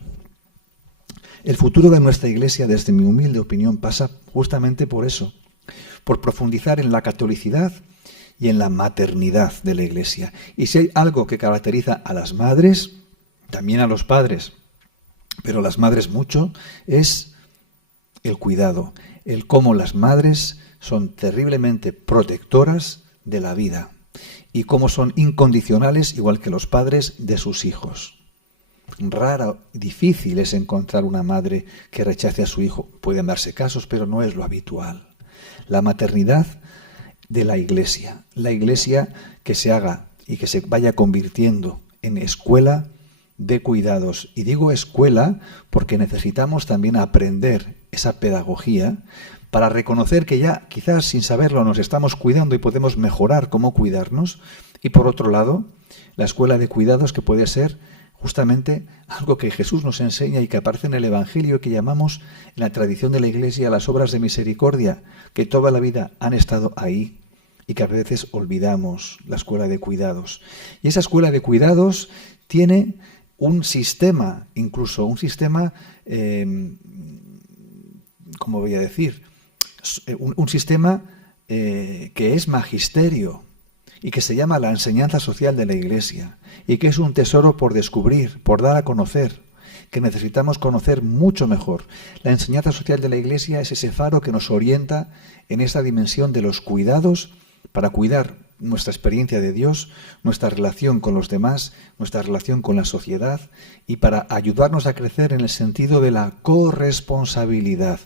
El futuro de nuestra Iglesia, desde mi humilde opinión, pasa justamente por eso, por profundizar en la catolicidad y en la maternidad de la Iglesia. Y si hay algo que caracteriza a las madres, también a los padres, pero a las madres mucho, es el cuidado, el cómo las madres son terriblemente protectoras de la vida y cómo son incondicionales, igual que los padres, de sus hijos. Rara, difícil es encontrar una madre que rechace a su hijo. Pueden darse casos, pero no es lo habitual. La maternidad de la Iglesia que se haga y que se vaya convirtiendo en escuela de cuidados. Y digo escuela porque necesitamos también aprender esa pedagogía para reconocer que ya quizás sin saberlo nos estamos cuidando y podemos mejorar cómo cuidarnos. Y por otro lado, la escuela de cuidados, que puede ser justamente algo que Jesús nos enseña y que aparece en el Evangelio, que llamamos en la tradición de la Iglesia las obras de misericordia, que toda la vida han estado ahí y que a veces olvidamos, la escuela de cuidados. Y esa escuela de cuidados tiene un sistema, incluso un sistema, ¿cómo voy a decir? Un sistema que es magisterio y que se llama la enseñanza social de la Iglesia y que es un tesoro por descubrir, por dar a conocer, que necesitamos conocer mucho mejor. La enseñanza social de la Iglesia es ese faro que nos orienta en esta dimensión de los cuidados para cuidar nuestra experiencia de Dios, nuestra relación con los demás, nuestra relación con la sociedad y para ayudarnos a crecer en el sentido de la corresponsabilidad,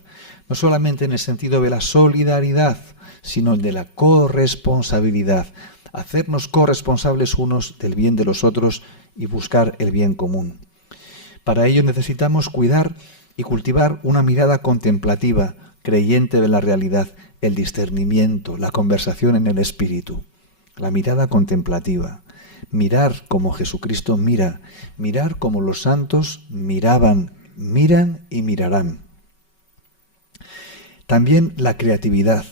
no solamente en el sentido de la solidaridad, sino de la corresponsabilidad, hacernos corresponsables unos del bien de los otros y buscar el bien común. Para ello necesitamos cuidar y cultivar una mirada contemplativa, creyente de la realidad, el discernimiento, la conversación en el espíritu, la mirada contemplativa, mirar como Jesucristo mira, mirar como los santos miraban, miran y mirarán. También la creatividad,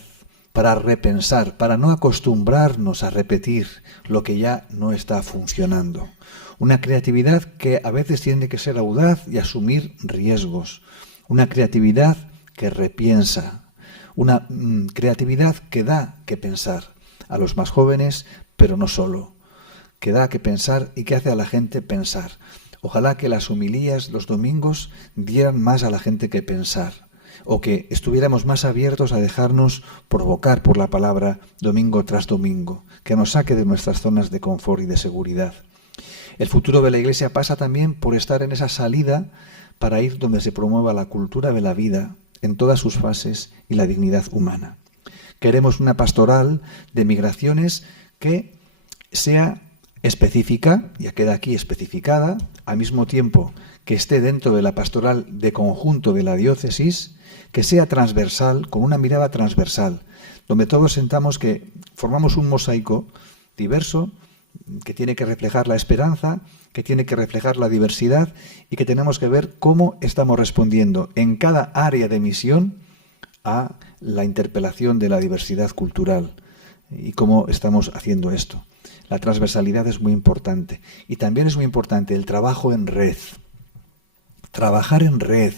para repensar, para no acostumbrarnos a repetir lo que ya no está funcionando. Una creatividad que a veces tiene que ser audaz y asumir riesgos. Una creatividad que repiensa. Una creatividad que da que pensar a los más jóvenes, pero no solo. Que da que pensar y que hace a la gente pensar. Ojalá que las homilías los domingos dieran más a la gente que pensar, o que estuviéramos más abiertos a dejarnos provocar por la palabra domingo tras domingo, que nos saque de nuestras zonas de confort y de seguridad. El futuro de la Iglesia pasa también por estar en esa salida para ir donde se promueva la cultura de la vida en todas sus fases y la dignidad humana. Queremos una pastoral de migraciones que sea específica, ya queda aquí especificada, al mismo tiempo que esté dentro de la pastoral de conjunto de la diócesis, que sea transversal, con una mirada transversal, donde todos sentamos que formamos un mosaico diverso, que tiene que reflejar la esperanza, que tiene que reflejar la diversidad y que tenemos que ver cómo estamos respondiendo en cada área de misión a la interpelación de la diversidad cultural y cómo estamos haciendo esto. La transversalidad es muy importante y también es muy importante el trabajo en red. Trabajar en red.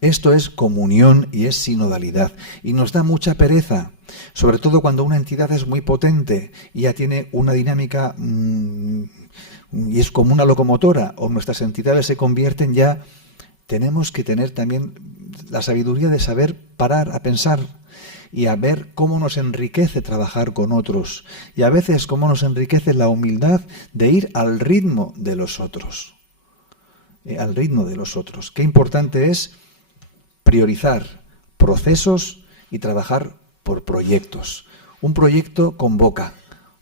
Esto es comunión y es sinodalidad y nos da mucha pereza, sobre todo cuando una entidad es muy potente y ya tiene una dinámica y es como una locomotora o nuestras entidades se convierten ya. Tenemos que tener también la sabiduría de saber parar a pensar y a ver cómo nos enriquece trabajar con otros y a veces cómo nos enriquece la humildad de ir al ritmo de los otros. Al ritmo de los otros. Qué importante es priorizar procesos y trabajar por proyectos. Un proyecto convoca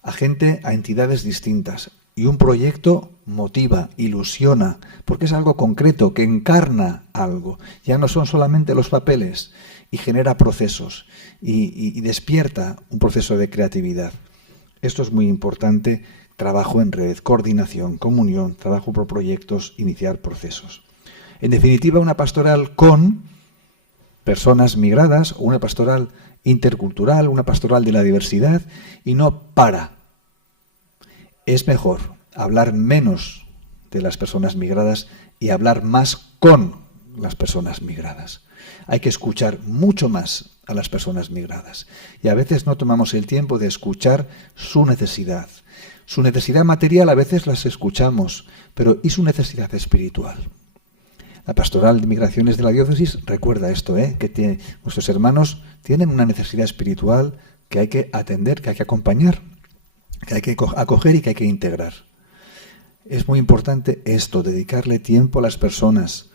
a gente, a entidades distintas. Y un proyecto motiva, ilusiona, porque es algo concreto, que encarna algo. Ya no son solamente los papeles, y genera procesos, y despierta un proceso de creatividad. Esto es muy importante, trabajo en red, coordinación, comunión, trabajo por proyectos, iniciar procesos. En definitiva, una pastoral con personas migradas, o una pastoral intercultural, una pastoral de la diversidad, y no para. Es mejor hablar menos de las personas migradas y hablar más con las personas migradas. Hay que escuchar mucho más a las personas migradas. Y a veces no tomamos el tiempo de escuchar su necesidad. Su necesidad material a veces las escuchamos, pero ¿y su necesidad espiritual? La pastoral de migraciones de la diócesis recuerda esto, que nuestros hermanos tienen una necesidad espiritual que hay que atender, que hay que acompañar, que hay que acoger y que hay que integrar. Es muy importante esto, dedicarle tiempo a las personas,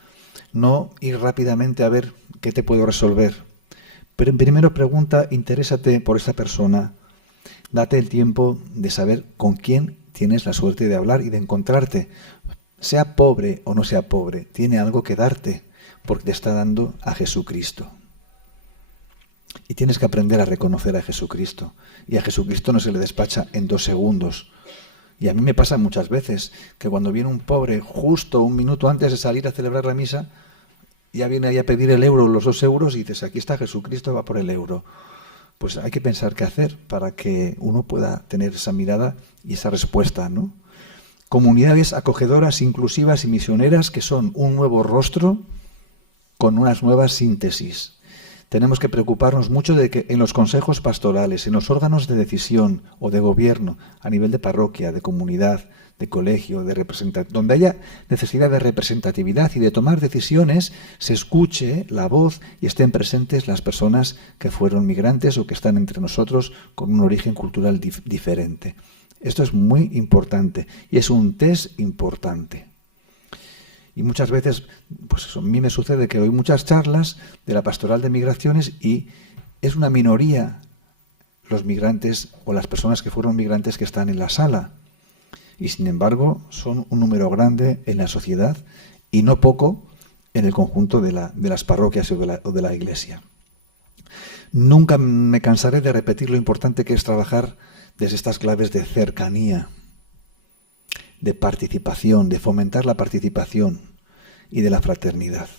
no ir rápidamente a ver qué te puedo resolver. Pero primero pregunta, interésate por esa persona, date el tiempo de saber con quién tienes la suerte de hablar y de encontrarte. Sea pobre o no sea pobre, tiene algo que darte, porque te está dando a Jesucristo. Y tienes que aprender a reconocer a Jesucristo. Y a Jesucristo no se le despacha en 2 segundos. Y a mí me pasa muchas veces que cuando viene un pobre justo un minuto antes de salir a celebrar la misa, ya viene ahí a pedir el euro, los 2 euros, y dices, aquí está Jesucristo, va por el euro. Pues hay que pensar qué hacer para que uno pueda tener esa mirada y esa respuesta, ¿no? Comunidades acogedoras, inclusivas y misioneras que son un nuevo rostro con unas nuevas síntesis. Tenemos que preocuparnos mucho de que en los consejos pastorales, en los órganos de decisión o de gobierno, a nivel de parroquia, de comunidad, de colegio, de representación, donde haya necesidad de representatividad y de tomar decisiones, se escuche la voz y estén presentes las personas que fueron migrantes o que están entre nosotros con un origen cultural diferente. Esto es muy importante y es un test importante. Y muchas veces, pues eso, a mí me sucede que doy muchas charlas de la pastoral de migraciones y es una minoría los migrantes o las personas que fueron migrantes que están en la sala. Y sin embargo son un número grande en la sociedad y no poco en el conjunto de las parroquias o de la iglesia. Nunca me cansaré de repetir lo importante que es trabajar desde estas claves de cercanía, de participación, de fomentar la participación y de la fraternidad.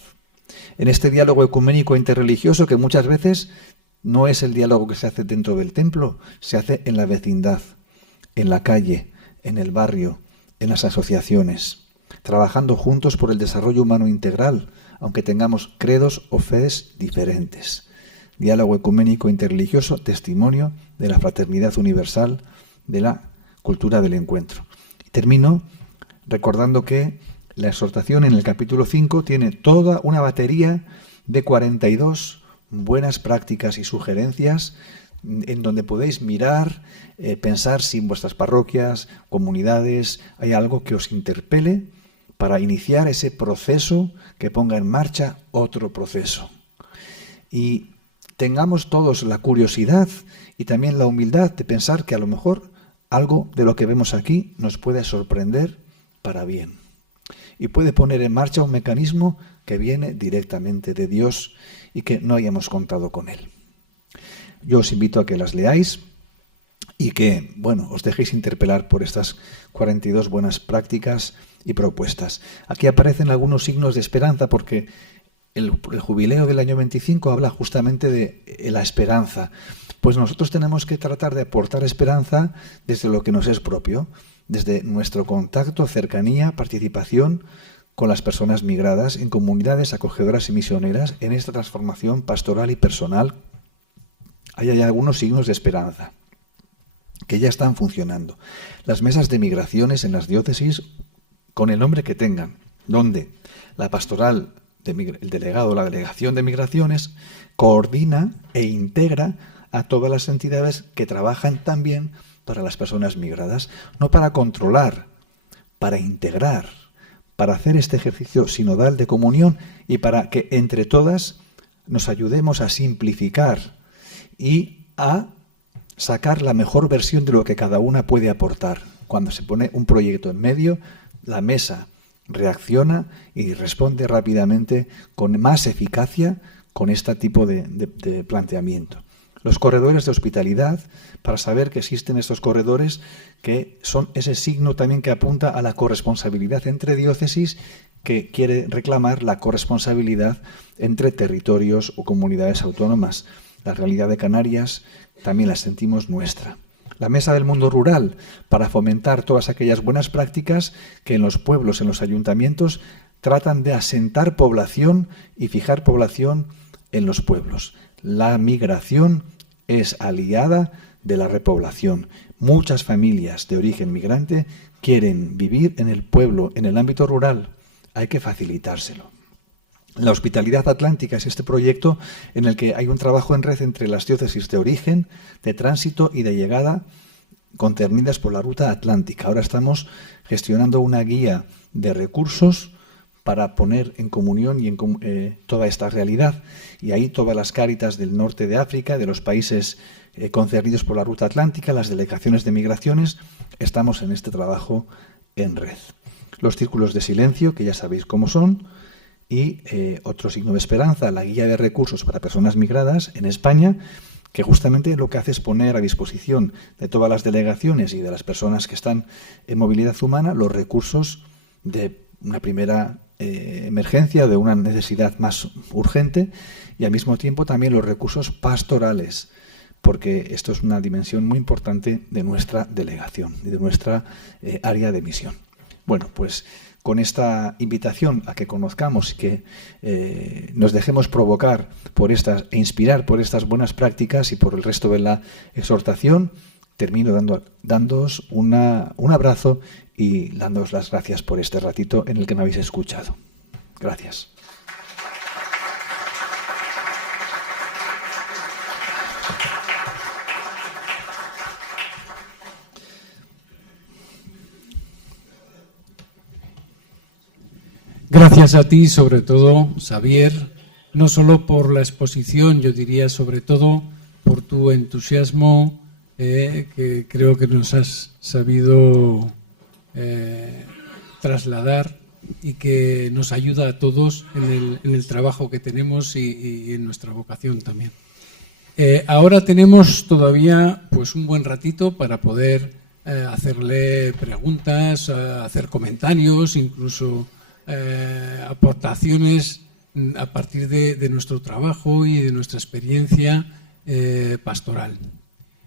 En este diálogo ecuménico interreligioso que muchas veces no es el diálogo que se hace dentro del templo, se hace en la vecindad, en la calle, en el barrio, en las asociaciones, trabajando juntos por el desarrollo humano integral, aunque tengamos credos o fees diferentes. Diálogo ecuménico interreligioso, testimonio de la fraternidad universal, de la cultura del encuentro. Y termino recordando que la exhortación en el capítulo 5 tiene toda una batería de 42 buenas prácticas y sugerencias en donde podéis mirar, pensar si en vuestras parroquias, comunidades, hay algo que os interpele para iniciar ese proceso que ponga en marcha otro proceso. Y tengamos todos la curiosidad y también la humildad de pensar que a lo mejor algo de lo que vemos aquí nos puede sorprender para bien. Y puede poner en marcha un mecanismo que viene directamente de Dios y que no hayamos contado con él. Yo os invito a que las leáis y que, os dejéis interpelar por estas 42 buenas prácticas y propuestas. Aquí aparecen algunos signos de esperanza porque el jubileo del año 25 habla justamente de la esperanza. Pues nosotros tenemos que tratar de aportar esperanza desde lo que nos es propio, desde nuestro contacto, cercanía, participación con las personas migradas en comunidades acogedoras y misioneras en esta transformación pastoral y personal. Hay algunos signos de esperanza que ya están funcionando. Las mesas de migraciones en las diócesis, con el nombre que tengan, donde la pastoral, el delegado o la delegación de migraciones coordina e integra a todas las entidades que trabajan también para las personas migradas, no para controlar, para integrar, para hacer este ejercicio sinodal de comunión y para que entre todas nos ayudemos a simplificar y a sacar la mejor versión de lo que cada una puede aportar. cuando se pone un proyecto en medio, la mesa reacciona y responde rápidamente con más eficacia con este tipo de planteamiento. Los corredores de hospitalidad, para saber que existen estos corredores que son ese signo también que apunta a la corresponsabilidad entre diócesis, que quiere reclamar la corresponsabilidad entre territorios o comunidades autónomas. La realidad de Canarias también la sentimos nuestra. La Mesa del Mundo Rural, para fomentar todas aquellas buenas prácticas que en los pueblos, en los ayuntamientos, tratan de asentar población y fijar población en los pueblos. La migración es aliada de la repoblación. Muchas familias de origen migrante quieren vivir en el pueblo, en el ámbito rural. Hay que facilitárselo. La Hospitalidad Atlántica es este proyecto en el que hay un trabajo en red entre las diócesis de origen, de tránsito y de llegada concernidas por la ruta atlántica. Ahora estamos gestionando una guía de recursos para poner en comunión y toda esta realidad. Y ahí todas las cáritas del norte de África, de los países concernidos por la ruta atlántica, las delegaciones de migraciones, estamos en este trabajo en red. Los círculos de silencio, que ya sabéis cómo son, y otro signo de esperanza, la guía de recursos para personas migradas en España, que justamente lo que hace es poner a disposición de todas las delegaciones y de las personas que están en movilidad humana los recursos de una primera emergencia, de una necesidad más urgente, y al mismo tiempo también los recursos pastorales, porque esto es una dimensión muy importante de nuestra delegación y de nuestra área de misión. Bueno, pues con esta invitación a que conozcamos y que nos dejemos provocar por estas e inspirar por estas buenas prácticas y por el resto de la exhortación, termino dándoos un abrazo y dándoos las gracias por este ratito en el que me habéis escuchado. Gracias. Gracias a ti, sobre todo, Xavier, no solo por la exposición, yo diría sobre todo por tu entusiasmo, que creo que nos has sabido trasladar y que nos ayuda a todos en el trabajo que tenemos y en nuestra vocación también. Ahora tenemos todavía pues un buen ratito para poder hacerle preguntas, hacer comentarios, incluso aportaciones a partir de nuestro trabajo y de nuestra experiencia pastoral.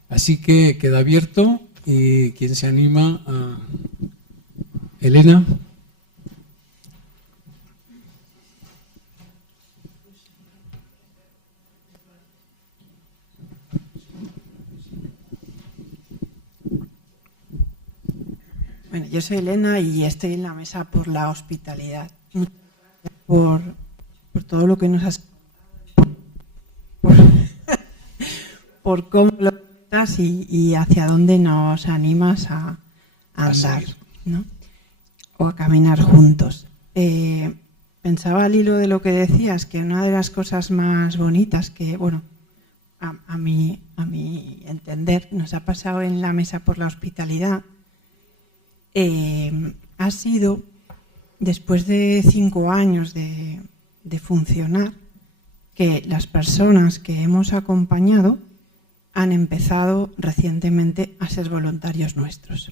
Así que queda abierto y quien se anima a... Elena. Bueno, yo soy Elena y estoy en la mesa por la hospitalidad. Muchas gracias por todo lo que nos has por cómo lo estás y hacia dónde nos animas a andar, ¿no? O a caminar juntos. Pensaba al hilo de lo que decías, que una de las cosas más bonitas que, bueno, a mi entender, nos ha pasado en la mesa por la hospitalidad, ha sido, después de 5 años de funcionar, que las personas que hemos acompañado han empezado recientemente a ser voluntarios nuestros.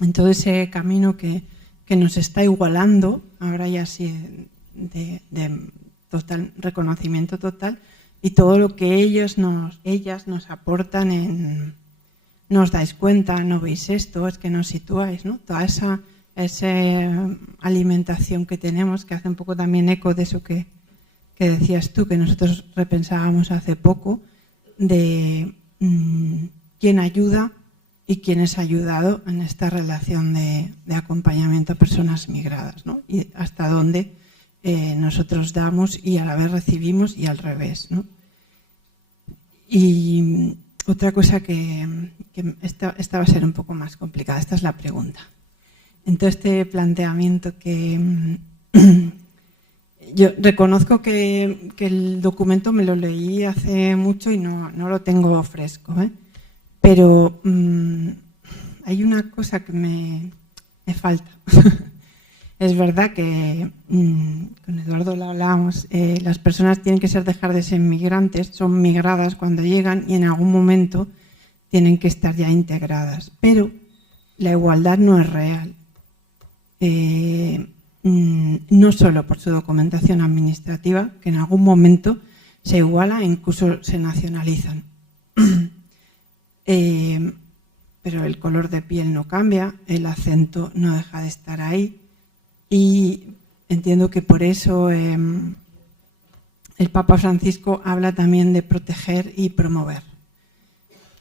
En todo ese camino que nos está igualando, ahora ya sí de total reconocimiento total, y todo lo que ellas nos aportan en no os dais cuenta, no veis esto, es que no os situáis, ¿no? Toda esa alimentación que tenemos, que hace un poco también eco de eso que decías tú, que nosotros repensábamos hace poco, de quién ayuda y quién es ayudado en esta relación de acompañamiento a personas migradas, ¿no? Y hasta dónde nosotros damos y a la vez recibimos y al revés, ¿no? Y otra cosa que esta va a ser un poco más complicada, esta es la pregunta. En todo este planteamiento que yo reconozco que el documento me lo leí hace mucho y no lo tengo fresco, pero hay una cosa que me falta. Es verdad que, con Eduardo lo hablábamos, las personas tienen que dejar de ser migrantes, son migradas cuando llegan y en algún momento tienen que estar ya integradas. Pero la igualdad no es real. No solo por su documentación administrativa, que en algún momento se iguala e incluso se nacionalizan. Pero el color de piel no cambia, el acento no deja de estar ahí. Y entiendo que por eso el Papa Francisco habla también de proteger y promover.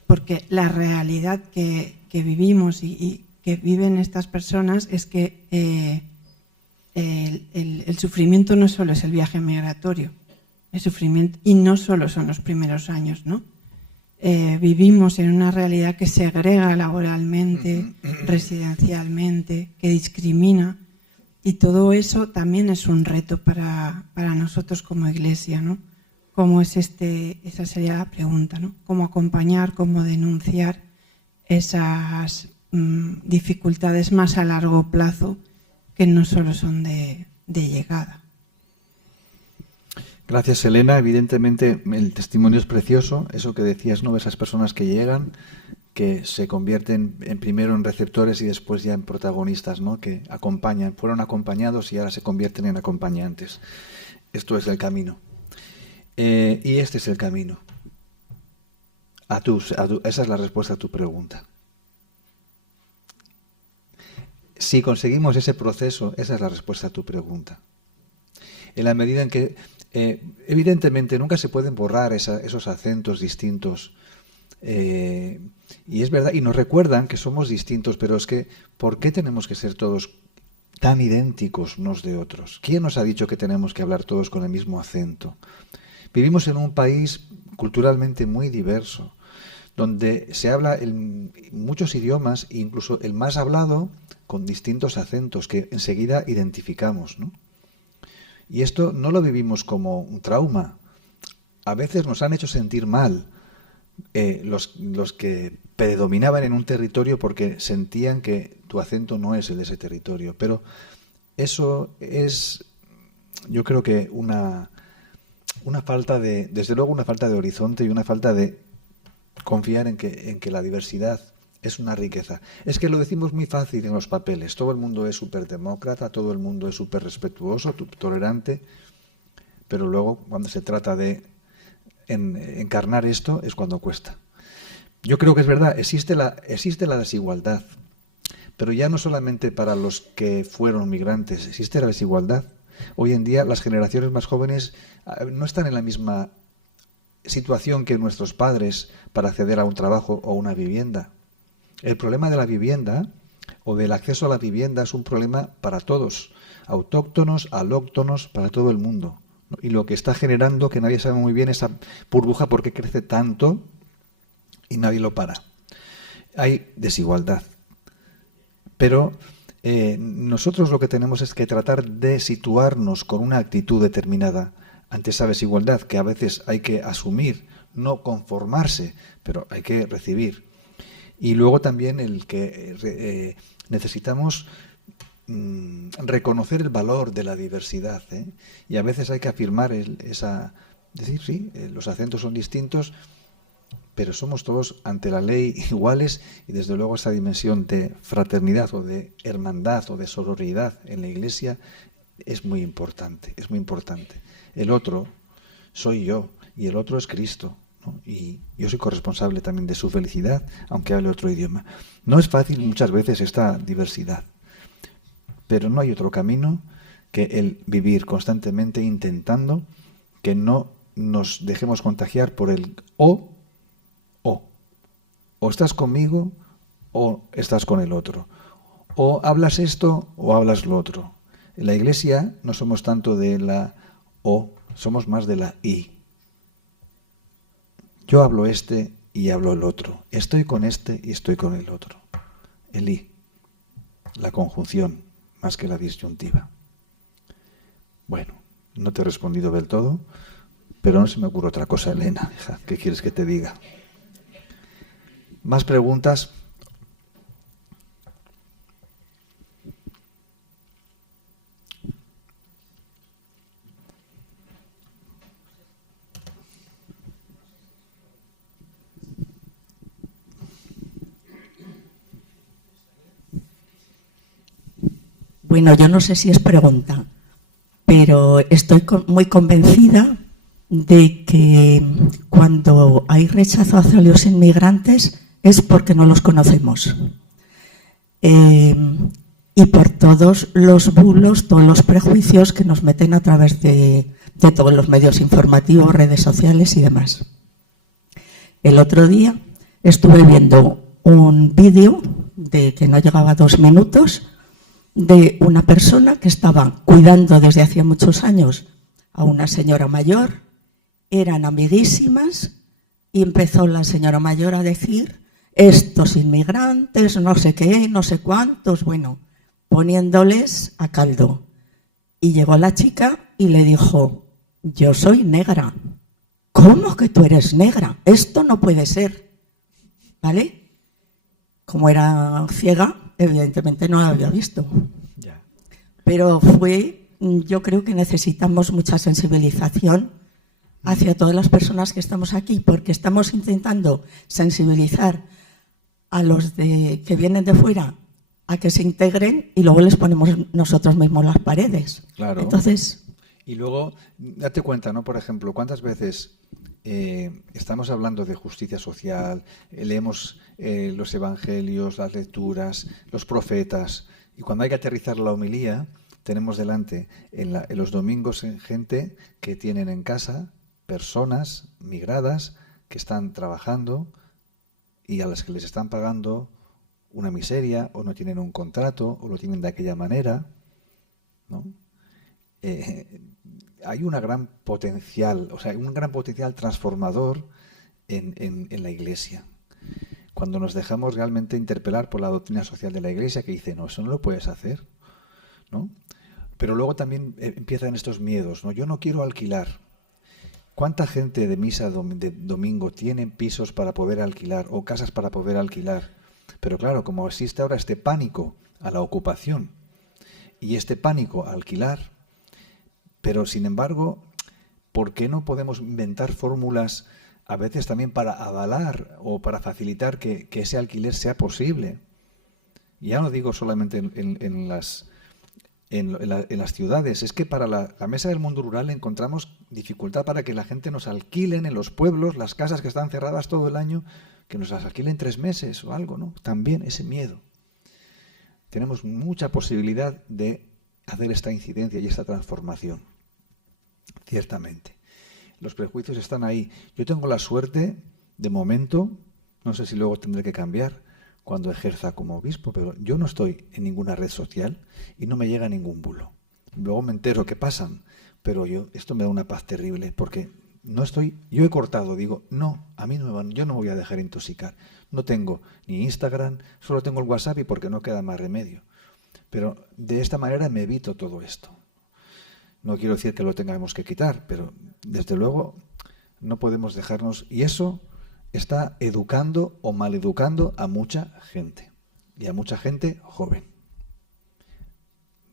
Porque la realidad que vivimos y que viven estas personas es que el sufrimiento no solo es el viaje migratorio, el sufrimiento, y no solo son los primeros años, ¿no? Vivimos en una realidad que segrega laboralmente, residencialmente, que discrimina. Y todo eso también es un reto para nosotros como Iglesia, ¿no? ¿Cómo es esa sería la pregunta, ¿no? ¿Cómo acompañar, cómo denunciar esas dificultades más a largo plazo que no solo son de llegada? Gracias, Elena. Evidentemente el testimonio es precioso, eso que decías, ¿no? Esas personas que llegan, que se convierten primero en receptores y después ya en protagonistas, ¿no? Que acompañan, fueron acompañados y ahora se convierten en acompañantes. Esto es el camino. Y este es el camino. Esa es la respuesta a tu pregunta. Si conseguimos ese proceso, esa es la respuesta a tu pregunta. En la medida en que, evidentemente, nunca se pueden borrar esos acentos distintos. Y es verdad, y nos recuerdan que somos distintos, pero es que, ¿por qué tenemos que ser todos tan idénticos unos de otros? ¿Quién nos ha dicho que tenemos que hablar todos con el mismo acento? Vivimos en un país culturalmente muy diverso, donde se habla muchos idiomas, incluso el más hablado, con distintos acentos que enseguida identificamos, ¿no? Y esto no lo vivimos como un trauma. A veces nos han hecho sentir mal los que predominaban en un territorio porque sentían que tu acento no es el de ese territorio. Pero eso es, yo creo que una falta desde luego una falta de horizonte y una falta de confiar en que la diversidad es una riqueza. Es que lo decimos muy fácil en los papeles. Todo el mundo es súper demócrata, todo el mundo es súper respetuoso, tolerante, pero luego cuando se trata de encarnar esto es cuando cuesta. Yo creo que es verdad, existe la desigualdad, pero ya no solamente para los que fueron migrantes, existe la desigualdad. Hoy en día las generaciones más jóvenes no están en la misma situación que nuestros padres para acceder a un trabajo o una vivienda. El problema de la vivienda o del acceso a la vivienda es un problema para todos, autóctonos, alóctonos, para todo el mundo. Y lo que está generando, que nadie sabe muy bien, esa burbuja por qué crece tanto y nadie lo para. Hay desigualdad. Pero nosotros lo que tenemos es que tratar de situarnos con una actitud determinada ante esa desigualdad que a veces hay que asumir, no conformarse, pero hay que recibir. Y luego también el que necesitamos reconocer el valor de la diversidad, ¿eh? Y a veces hay que afirmar decir, sí, los acentos son distintos, pero somos todos ante la ley iguales y desde luego esa dimensión de fraternidad o de hermandad o de sororidad en la Iglesia es muy importante, es muy importante. El otro soy yo y el otro es Cristo, ¿no? Y yo soy corresponsable también de su felicidad, aunque hable otro idioma. No es fácil muchas veces esta diversidad, pero no hay otro camino que el vivir constantemente intentando que no nos dejemos contagiar por el o estás conmigo o estás con el otro, o hablas esto o hablas lo otro. En la Iglesia no somos tanto de la o, somos más de la y. Yo hablo este y hablo el otro, estoy con este y estoy con el otro. El y, la conjunción más que la disyuntiva. Bueno, no te he respondido del todo, pero no se me ocurre otra cosa, Elena. ¿Qué quieres que te diga? ¿Más preguntas? Bueno, yo no sé si es pregunta, pero estoy muy convencida de que cuando hay rechazo hacia los inmigrantes es porque no los conocemos. Y por todos los bulos, todos los prejuicios que nos meten a través de todos los medios informativos, redes sociales y demás. El otro día estuve viendo un vídeo de que no llegaba a 2 minutos de una persona que estaba cuidando desde hacía muchos años a una señora mayor, eran amiguísimas y empezó la señora mayor a decir estos inmigrantes, no sé qué, no sé cuántos, bueno, poniéndoles a caldo. Y llegó la chica y le dijo, yo soy negra. ¿Cómo que tú eres negra? Esto no puede ser. ¿Vale? Como era ciega, evidentemente no la había visto. Pero yo creo que necesitamos mucha sensibilización hacia todas las personas que estamos aquí, porque estamos intentando sensibilizar a los que vienen de fuera a que se integren y luego les ponemos nosotros mismos las paredes. Claro. Entonces, y luego, date cuenta, ¿no? Por ejemplo, ¿cuántas veces estamos hablando de justicia social, leemos los evangelios, las lecturas, los profetas, y cuando hay que aterrizar la homilía, tenemos delante en los domingos gente que tienen en casa personas migradas que están trabajando y a las que les están pagando una miseria, o no tienen un contrato, o lo tienen de aquella manera, ¿no? Hay un gran potencial transformador en la Iglesia. Cuando nos dejamos realmente interpelar por la doctrina social de la Iglesia, que dice, no, eso no lo puedes hacer, ¿no? Pero luego también empiezan estos miedos, ¿no? Yo no quiero alquilar. ¿Cuánta gente de misa de domingo tiene pisos para poder alquilar o casas para poder alquilar? Pero claro, como existe ahora este pánico a la ocupación y este pánico a alquilar, pero sin embargo, ¿por qué no podemos inventar fórmulas a veces también para avalar o para facilitar que ese alquiler sea posible? Ya no digo solamente en las ciudades, es que para la Mesa del Mundo Rural encontramos dificultad para que la gente nos alquilen en los pueblos las casas que están cerradas todo el año, que nos las alquilen 3 meses o algo, ¿no? También ese miedo. Tenemos mucha posibilidad de hacer esta incidencia y esta transformación, ciertamente. Los prejuicios están ahí. Yo tengo la suerte, de momento, no sé si luego tendré que cambiar cuando ejerza como obispo, pero yo no estoy en ninguna red social y no me llega ningún bulo. Luego me entero que pasan, pero esto me da una paz terrible, porque yo he cortado, digo, no, a mí yo no me voy a dejar intoxicar. No tengo ni Instagram, solo tengo el WhatsApp y porque no queda más remedio. Pero de esta manera me evito todo esto. No quiero decir que lo tengamos que quitar, pero desde luego no podemos dejarnos, y eso está educando o maleducando a mucha gente, y a mucha gente joven.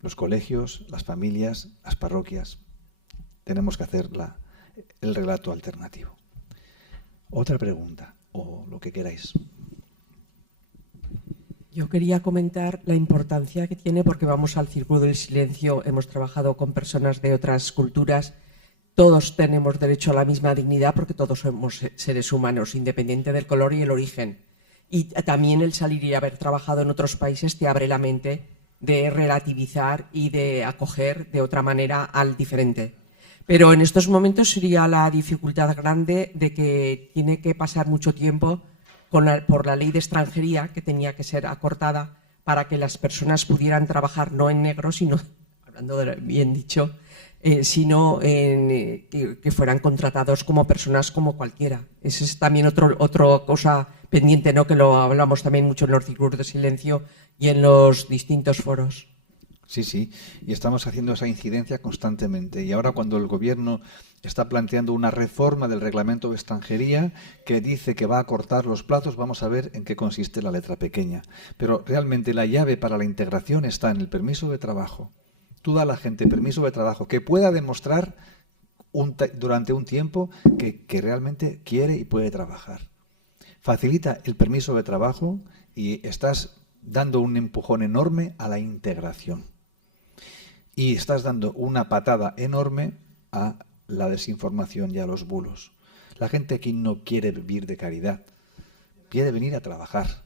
Los colegios, las familias, las parroquias, tenemos que hacer el relato alternativo. Otra pregunta, o lo que queráis. Yo quería comentar la importancia que tiene, porque vamos al Círculo del Silencio, hemos trabajado con personas de otras culturas, todos tenemos derecho a la misma dignidad porque todos somos seres humanos, independiente del color y el origen. Y también el salir y haber trabajado en otros países te abre la mente de relativizar y de acoger de otra manera al diferente. Pero en estos momentos sería la dificultad grande de que tiene que pasar mucho tiempo por la ley de extranjería, que tenía que ser acortada para que las personas pudieran trabajar no en negro, sino, hablando de bien dicho, sino que fueran contratados como personas como cualquiera. Esa es también otra cosa pendiente, ¿no? Que lo hablamos también mucho en los círculos de silencio y en los distintos foros. Sí, sí, y estamos haciendo esa incidencia constantemente. Y ahora cuando el gobierno está planteando una reforma del reglamento de extranjería que dice que va a cortar los plazos, vamos a ver en qué consiste la letra pequeña. Pero realmente la llave para la integración está en el permiso de trabajo. Tú da a la gente permiso de trabajo que pueda demostrar durante un tiempo que realmente quiere y puede trabajar. Facilita el permiso de trabajo y estás dando un empujón enorme a la integración. y estás dando una patada enorme a la desinformación y a los bulos. La gente aquí no quiere vivir de caridad, quiere venir a trabajar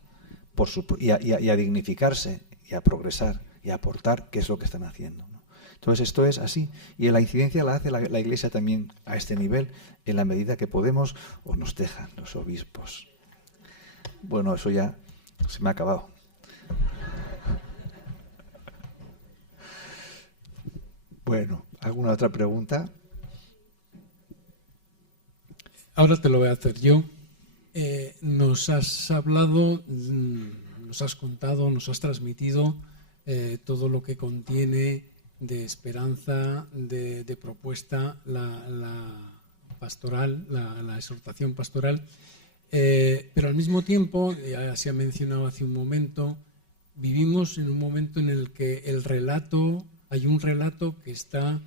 y a dignificarse y a progresar y a aportar, que es lo que están haciendo, ¿no? Entonces esto es así, y la incidencia la hace la Iglesia también a este nivel, en la medida que podemos o nos dejan los obispos. Bueno, eso ya se me ha acabado. Bueno, ¿alguna otra pregunta? Ahora te lo voy a hacer yo. Nos has hablado, nos has contado, nos has transmitido todo lo que contiene de esperanza, de propuesta, la pastoral, la exhortación pastoral, pero al mismo tiempo, ya se ha mencionado hace un momento, vivimos en un momento en el que hay un relato que está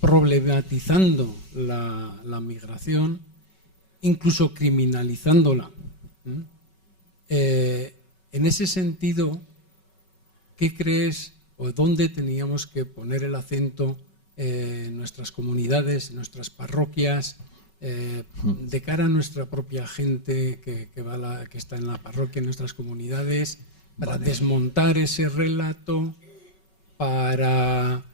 problematizando la migración, incluso criminalizándola. En ese sentido, ¿qué crees o dónde teníamos que poner el acento en nuestras comunidades, en nuestras parroquias, de cara a nuestra propia gente que está en la parroquia, en nuestras comunidades, para desmontar ese relato, para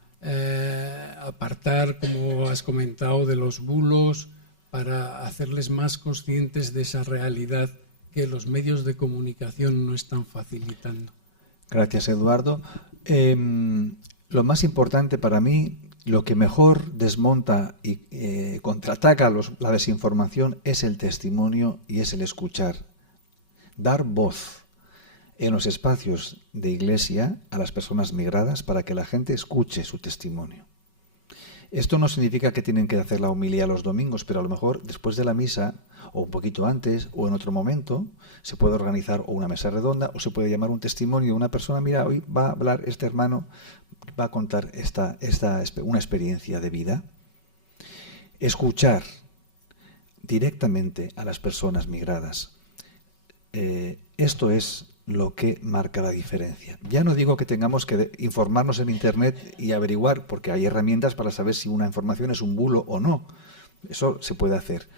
apartar, como has comentado, de los bulos, para hacerles más conscientes de esa realidad que los medios de comunicación no están facilitando? Gracias, Eduardo. Lo más importante para mí, lo que mejor desmonta y contraataca la desinformación es el testimonio y es el escuchar. Dar voz en los espacios de iglesia a las personas migradas para que la gente escuche su testimonio. Esto no significa que tienen que hacer la homilía los domingos, pero a lo mejor después de la misa, o un poquito antes, o en otro momento, se puede organizar o una mesa redonda, o se puede llamar un testimonio de una persona. Mira, hoy va a hablar este hermano, va a contar una experiencia de vida. Escuchar directamente a las personas migradas. Esto es lo que marca la diferencia. Ya no digo que tengamos que informarnos en Internet y averiguar, porque hay herramientas para saber si una información es un bulo o no. Eso se puede hacer.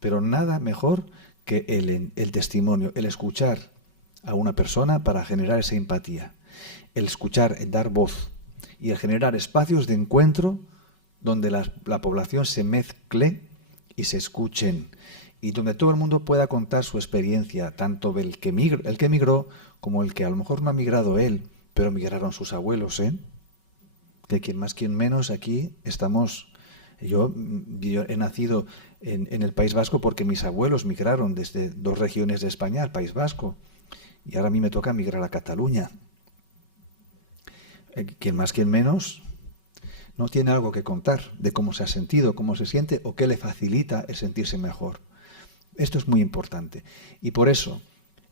Pero nada mejor que el testimonio, el escuchar a una persona para generar esa empatía. El escuchar, el dar voz y el generar espacios de encuentro donde la población se mezcle y se escuchen, y donde todo el mundo pueda contar su experiencia, tanto el que migró como el que a lo mejor no ha migrado él, pero migraron sus abuelos, que quien más, quien menos aquí estamos. Yo he nacido en el País Vasco porque mis abuelos migraron desde 2 regiones de España al País Vasco, y ahora a mí me toca migrar a Cataluña. Quien más, quien menos no tiene algo que contar de cómo se ha sentido, cómo se siente o qué le facilita el sentirse mejor. Esto es muy importante, y por eso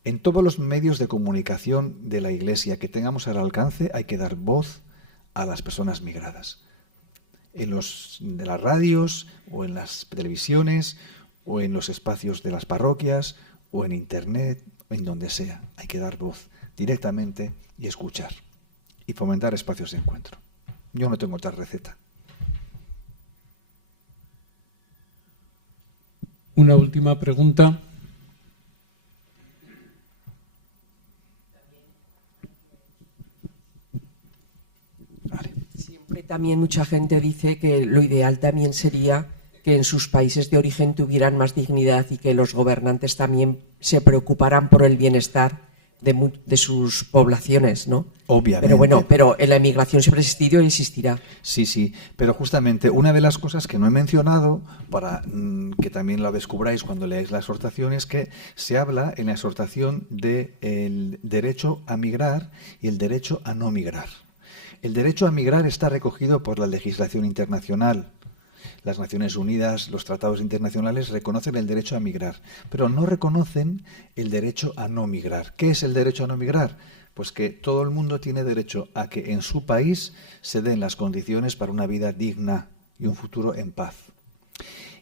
en todos los medios de comunicación de la Iglesia que tengamos al alcance hay que dar voz a las personas migradas. De las radios, o en las televisiones, o en los espacios de las parroquias, o en Internet, o en donde sea. Hay que dar voz directamente y escuchar, y fomentar espacios de encuentro. Yo no tengo otra receta. Una última pregunta. Siempre también mucha gente dice que lo ideal también sería que en sus países de origen tuvieran más dignidad y que los gobernantes también se preocuparan por el bienestar de sus poblaciones, ¿no? Obviamente. Pero bueno, la emigración siempre ha existido y existirá. Sí, pero justamente una de las cosas que no he mencionado, para que también lo descubráis cuando leáis la exhortación, es que se habla en la exhortación del derecho a migrar y el derecho a no migrar. El derecho a migrar está recogido por la legislación internacional. Las Naciones Unidas, los tratados internacionales reconocen el derecho a migrar, pero no reconocen el derecho a no migrar. ¿Qué es el derecho a no migrar? Pues que todo el mundo tiene derecho a que en su país se den las condiciones para una vida digna y un futuro en paz.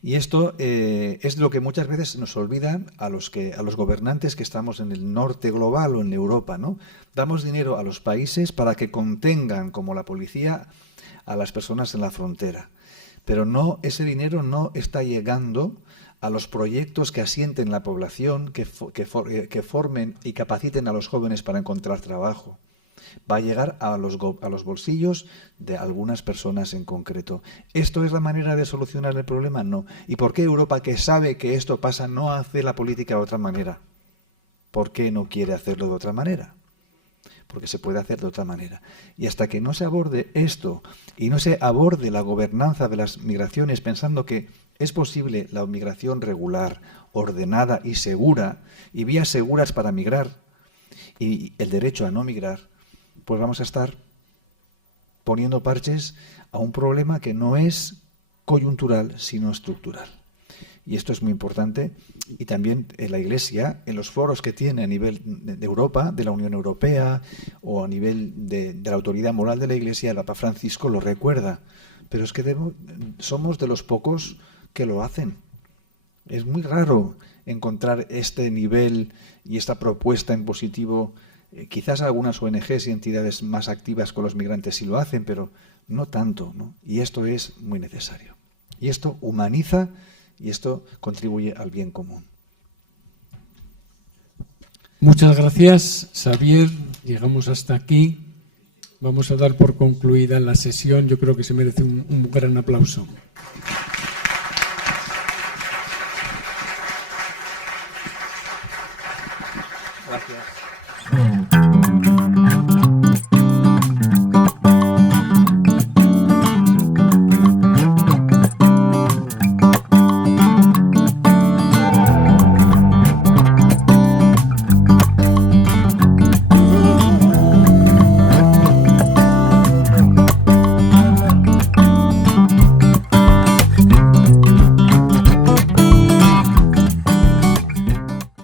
Y esto es lo que muchas veces nos olvidan a los gobernantes que estamos en el norte global o en Europa, ¿no? Damos dinero a los países para que contengan, como la policía, a las personas en la frontera. Pero ese dinero no está llegando a los proyectos que asienten la población, que formen y capaciten a los jóvenes para encontrar trabajo. Va a llegar a los bolsillos de algunas personas en concreto. ¿Esto es la manera de solucionar el problema? No. ¿Y por qué Europa, que sabe que esto pasa, no hace la política de otra manera? ¿Por qué no quiere hacerlo de otra manera? Porque se puede hacer de otra manera. Y hasta que no se aborde esto y no se aborde la gobernanza de las migraciones pensando que es posible la migración regular, ordenada y segura, y vías seguras para migrar, y el derecho a no migrar, pues vamos a estar poniendo parches a un problema que no es coyuntural, sino estructural. Y esto es muy importante. Y también en la Iglesia, en los foros que tiene a nivel de Europa, de la Unión Europea, o a nivel de la autoridad moral de la Iglesia, el Papa Francisco lo recuerda. Pero es que somos de los pocos que lo hacen. Es muy raro encontrar este nivel y esta propuesta en positivo. Quizás algunas ONGs y entidades más activas con los migrantes sí lo hacen, pero no tanto, ¿no? Y esto es muy necesario. Y esto humaniza y esto contribuye al bien común. Muchas gracias, Xavier. Llegamos hasta aquí. Vamos a dar por concluida la sesión. Yo creo que se merece un gran aplauso.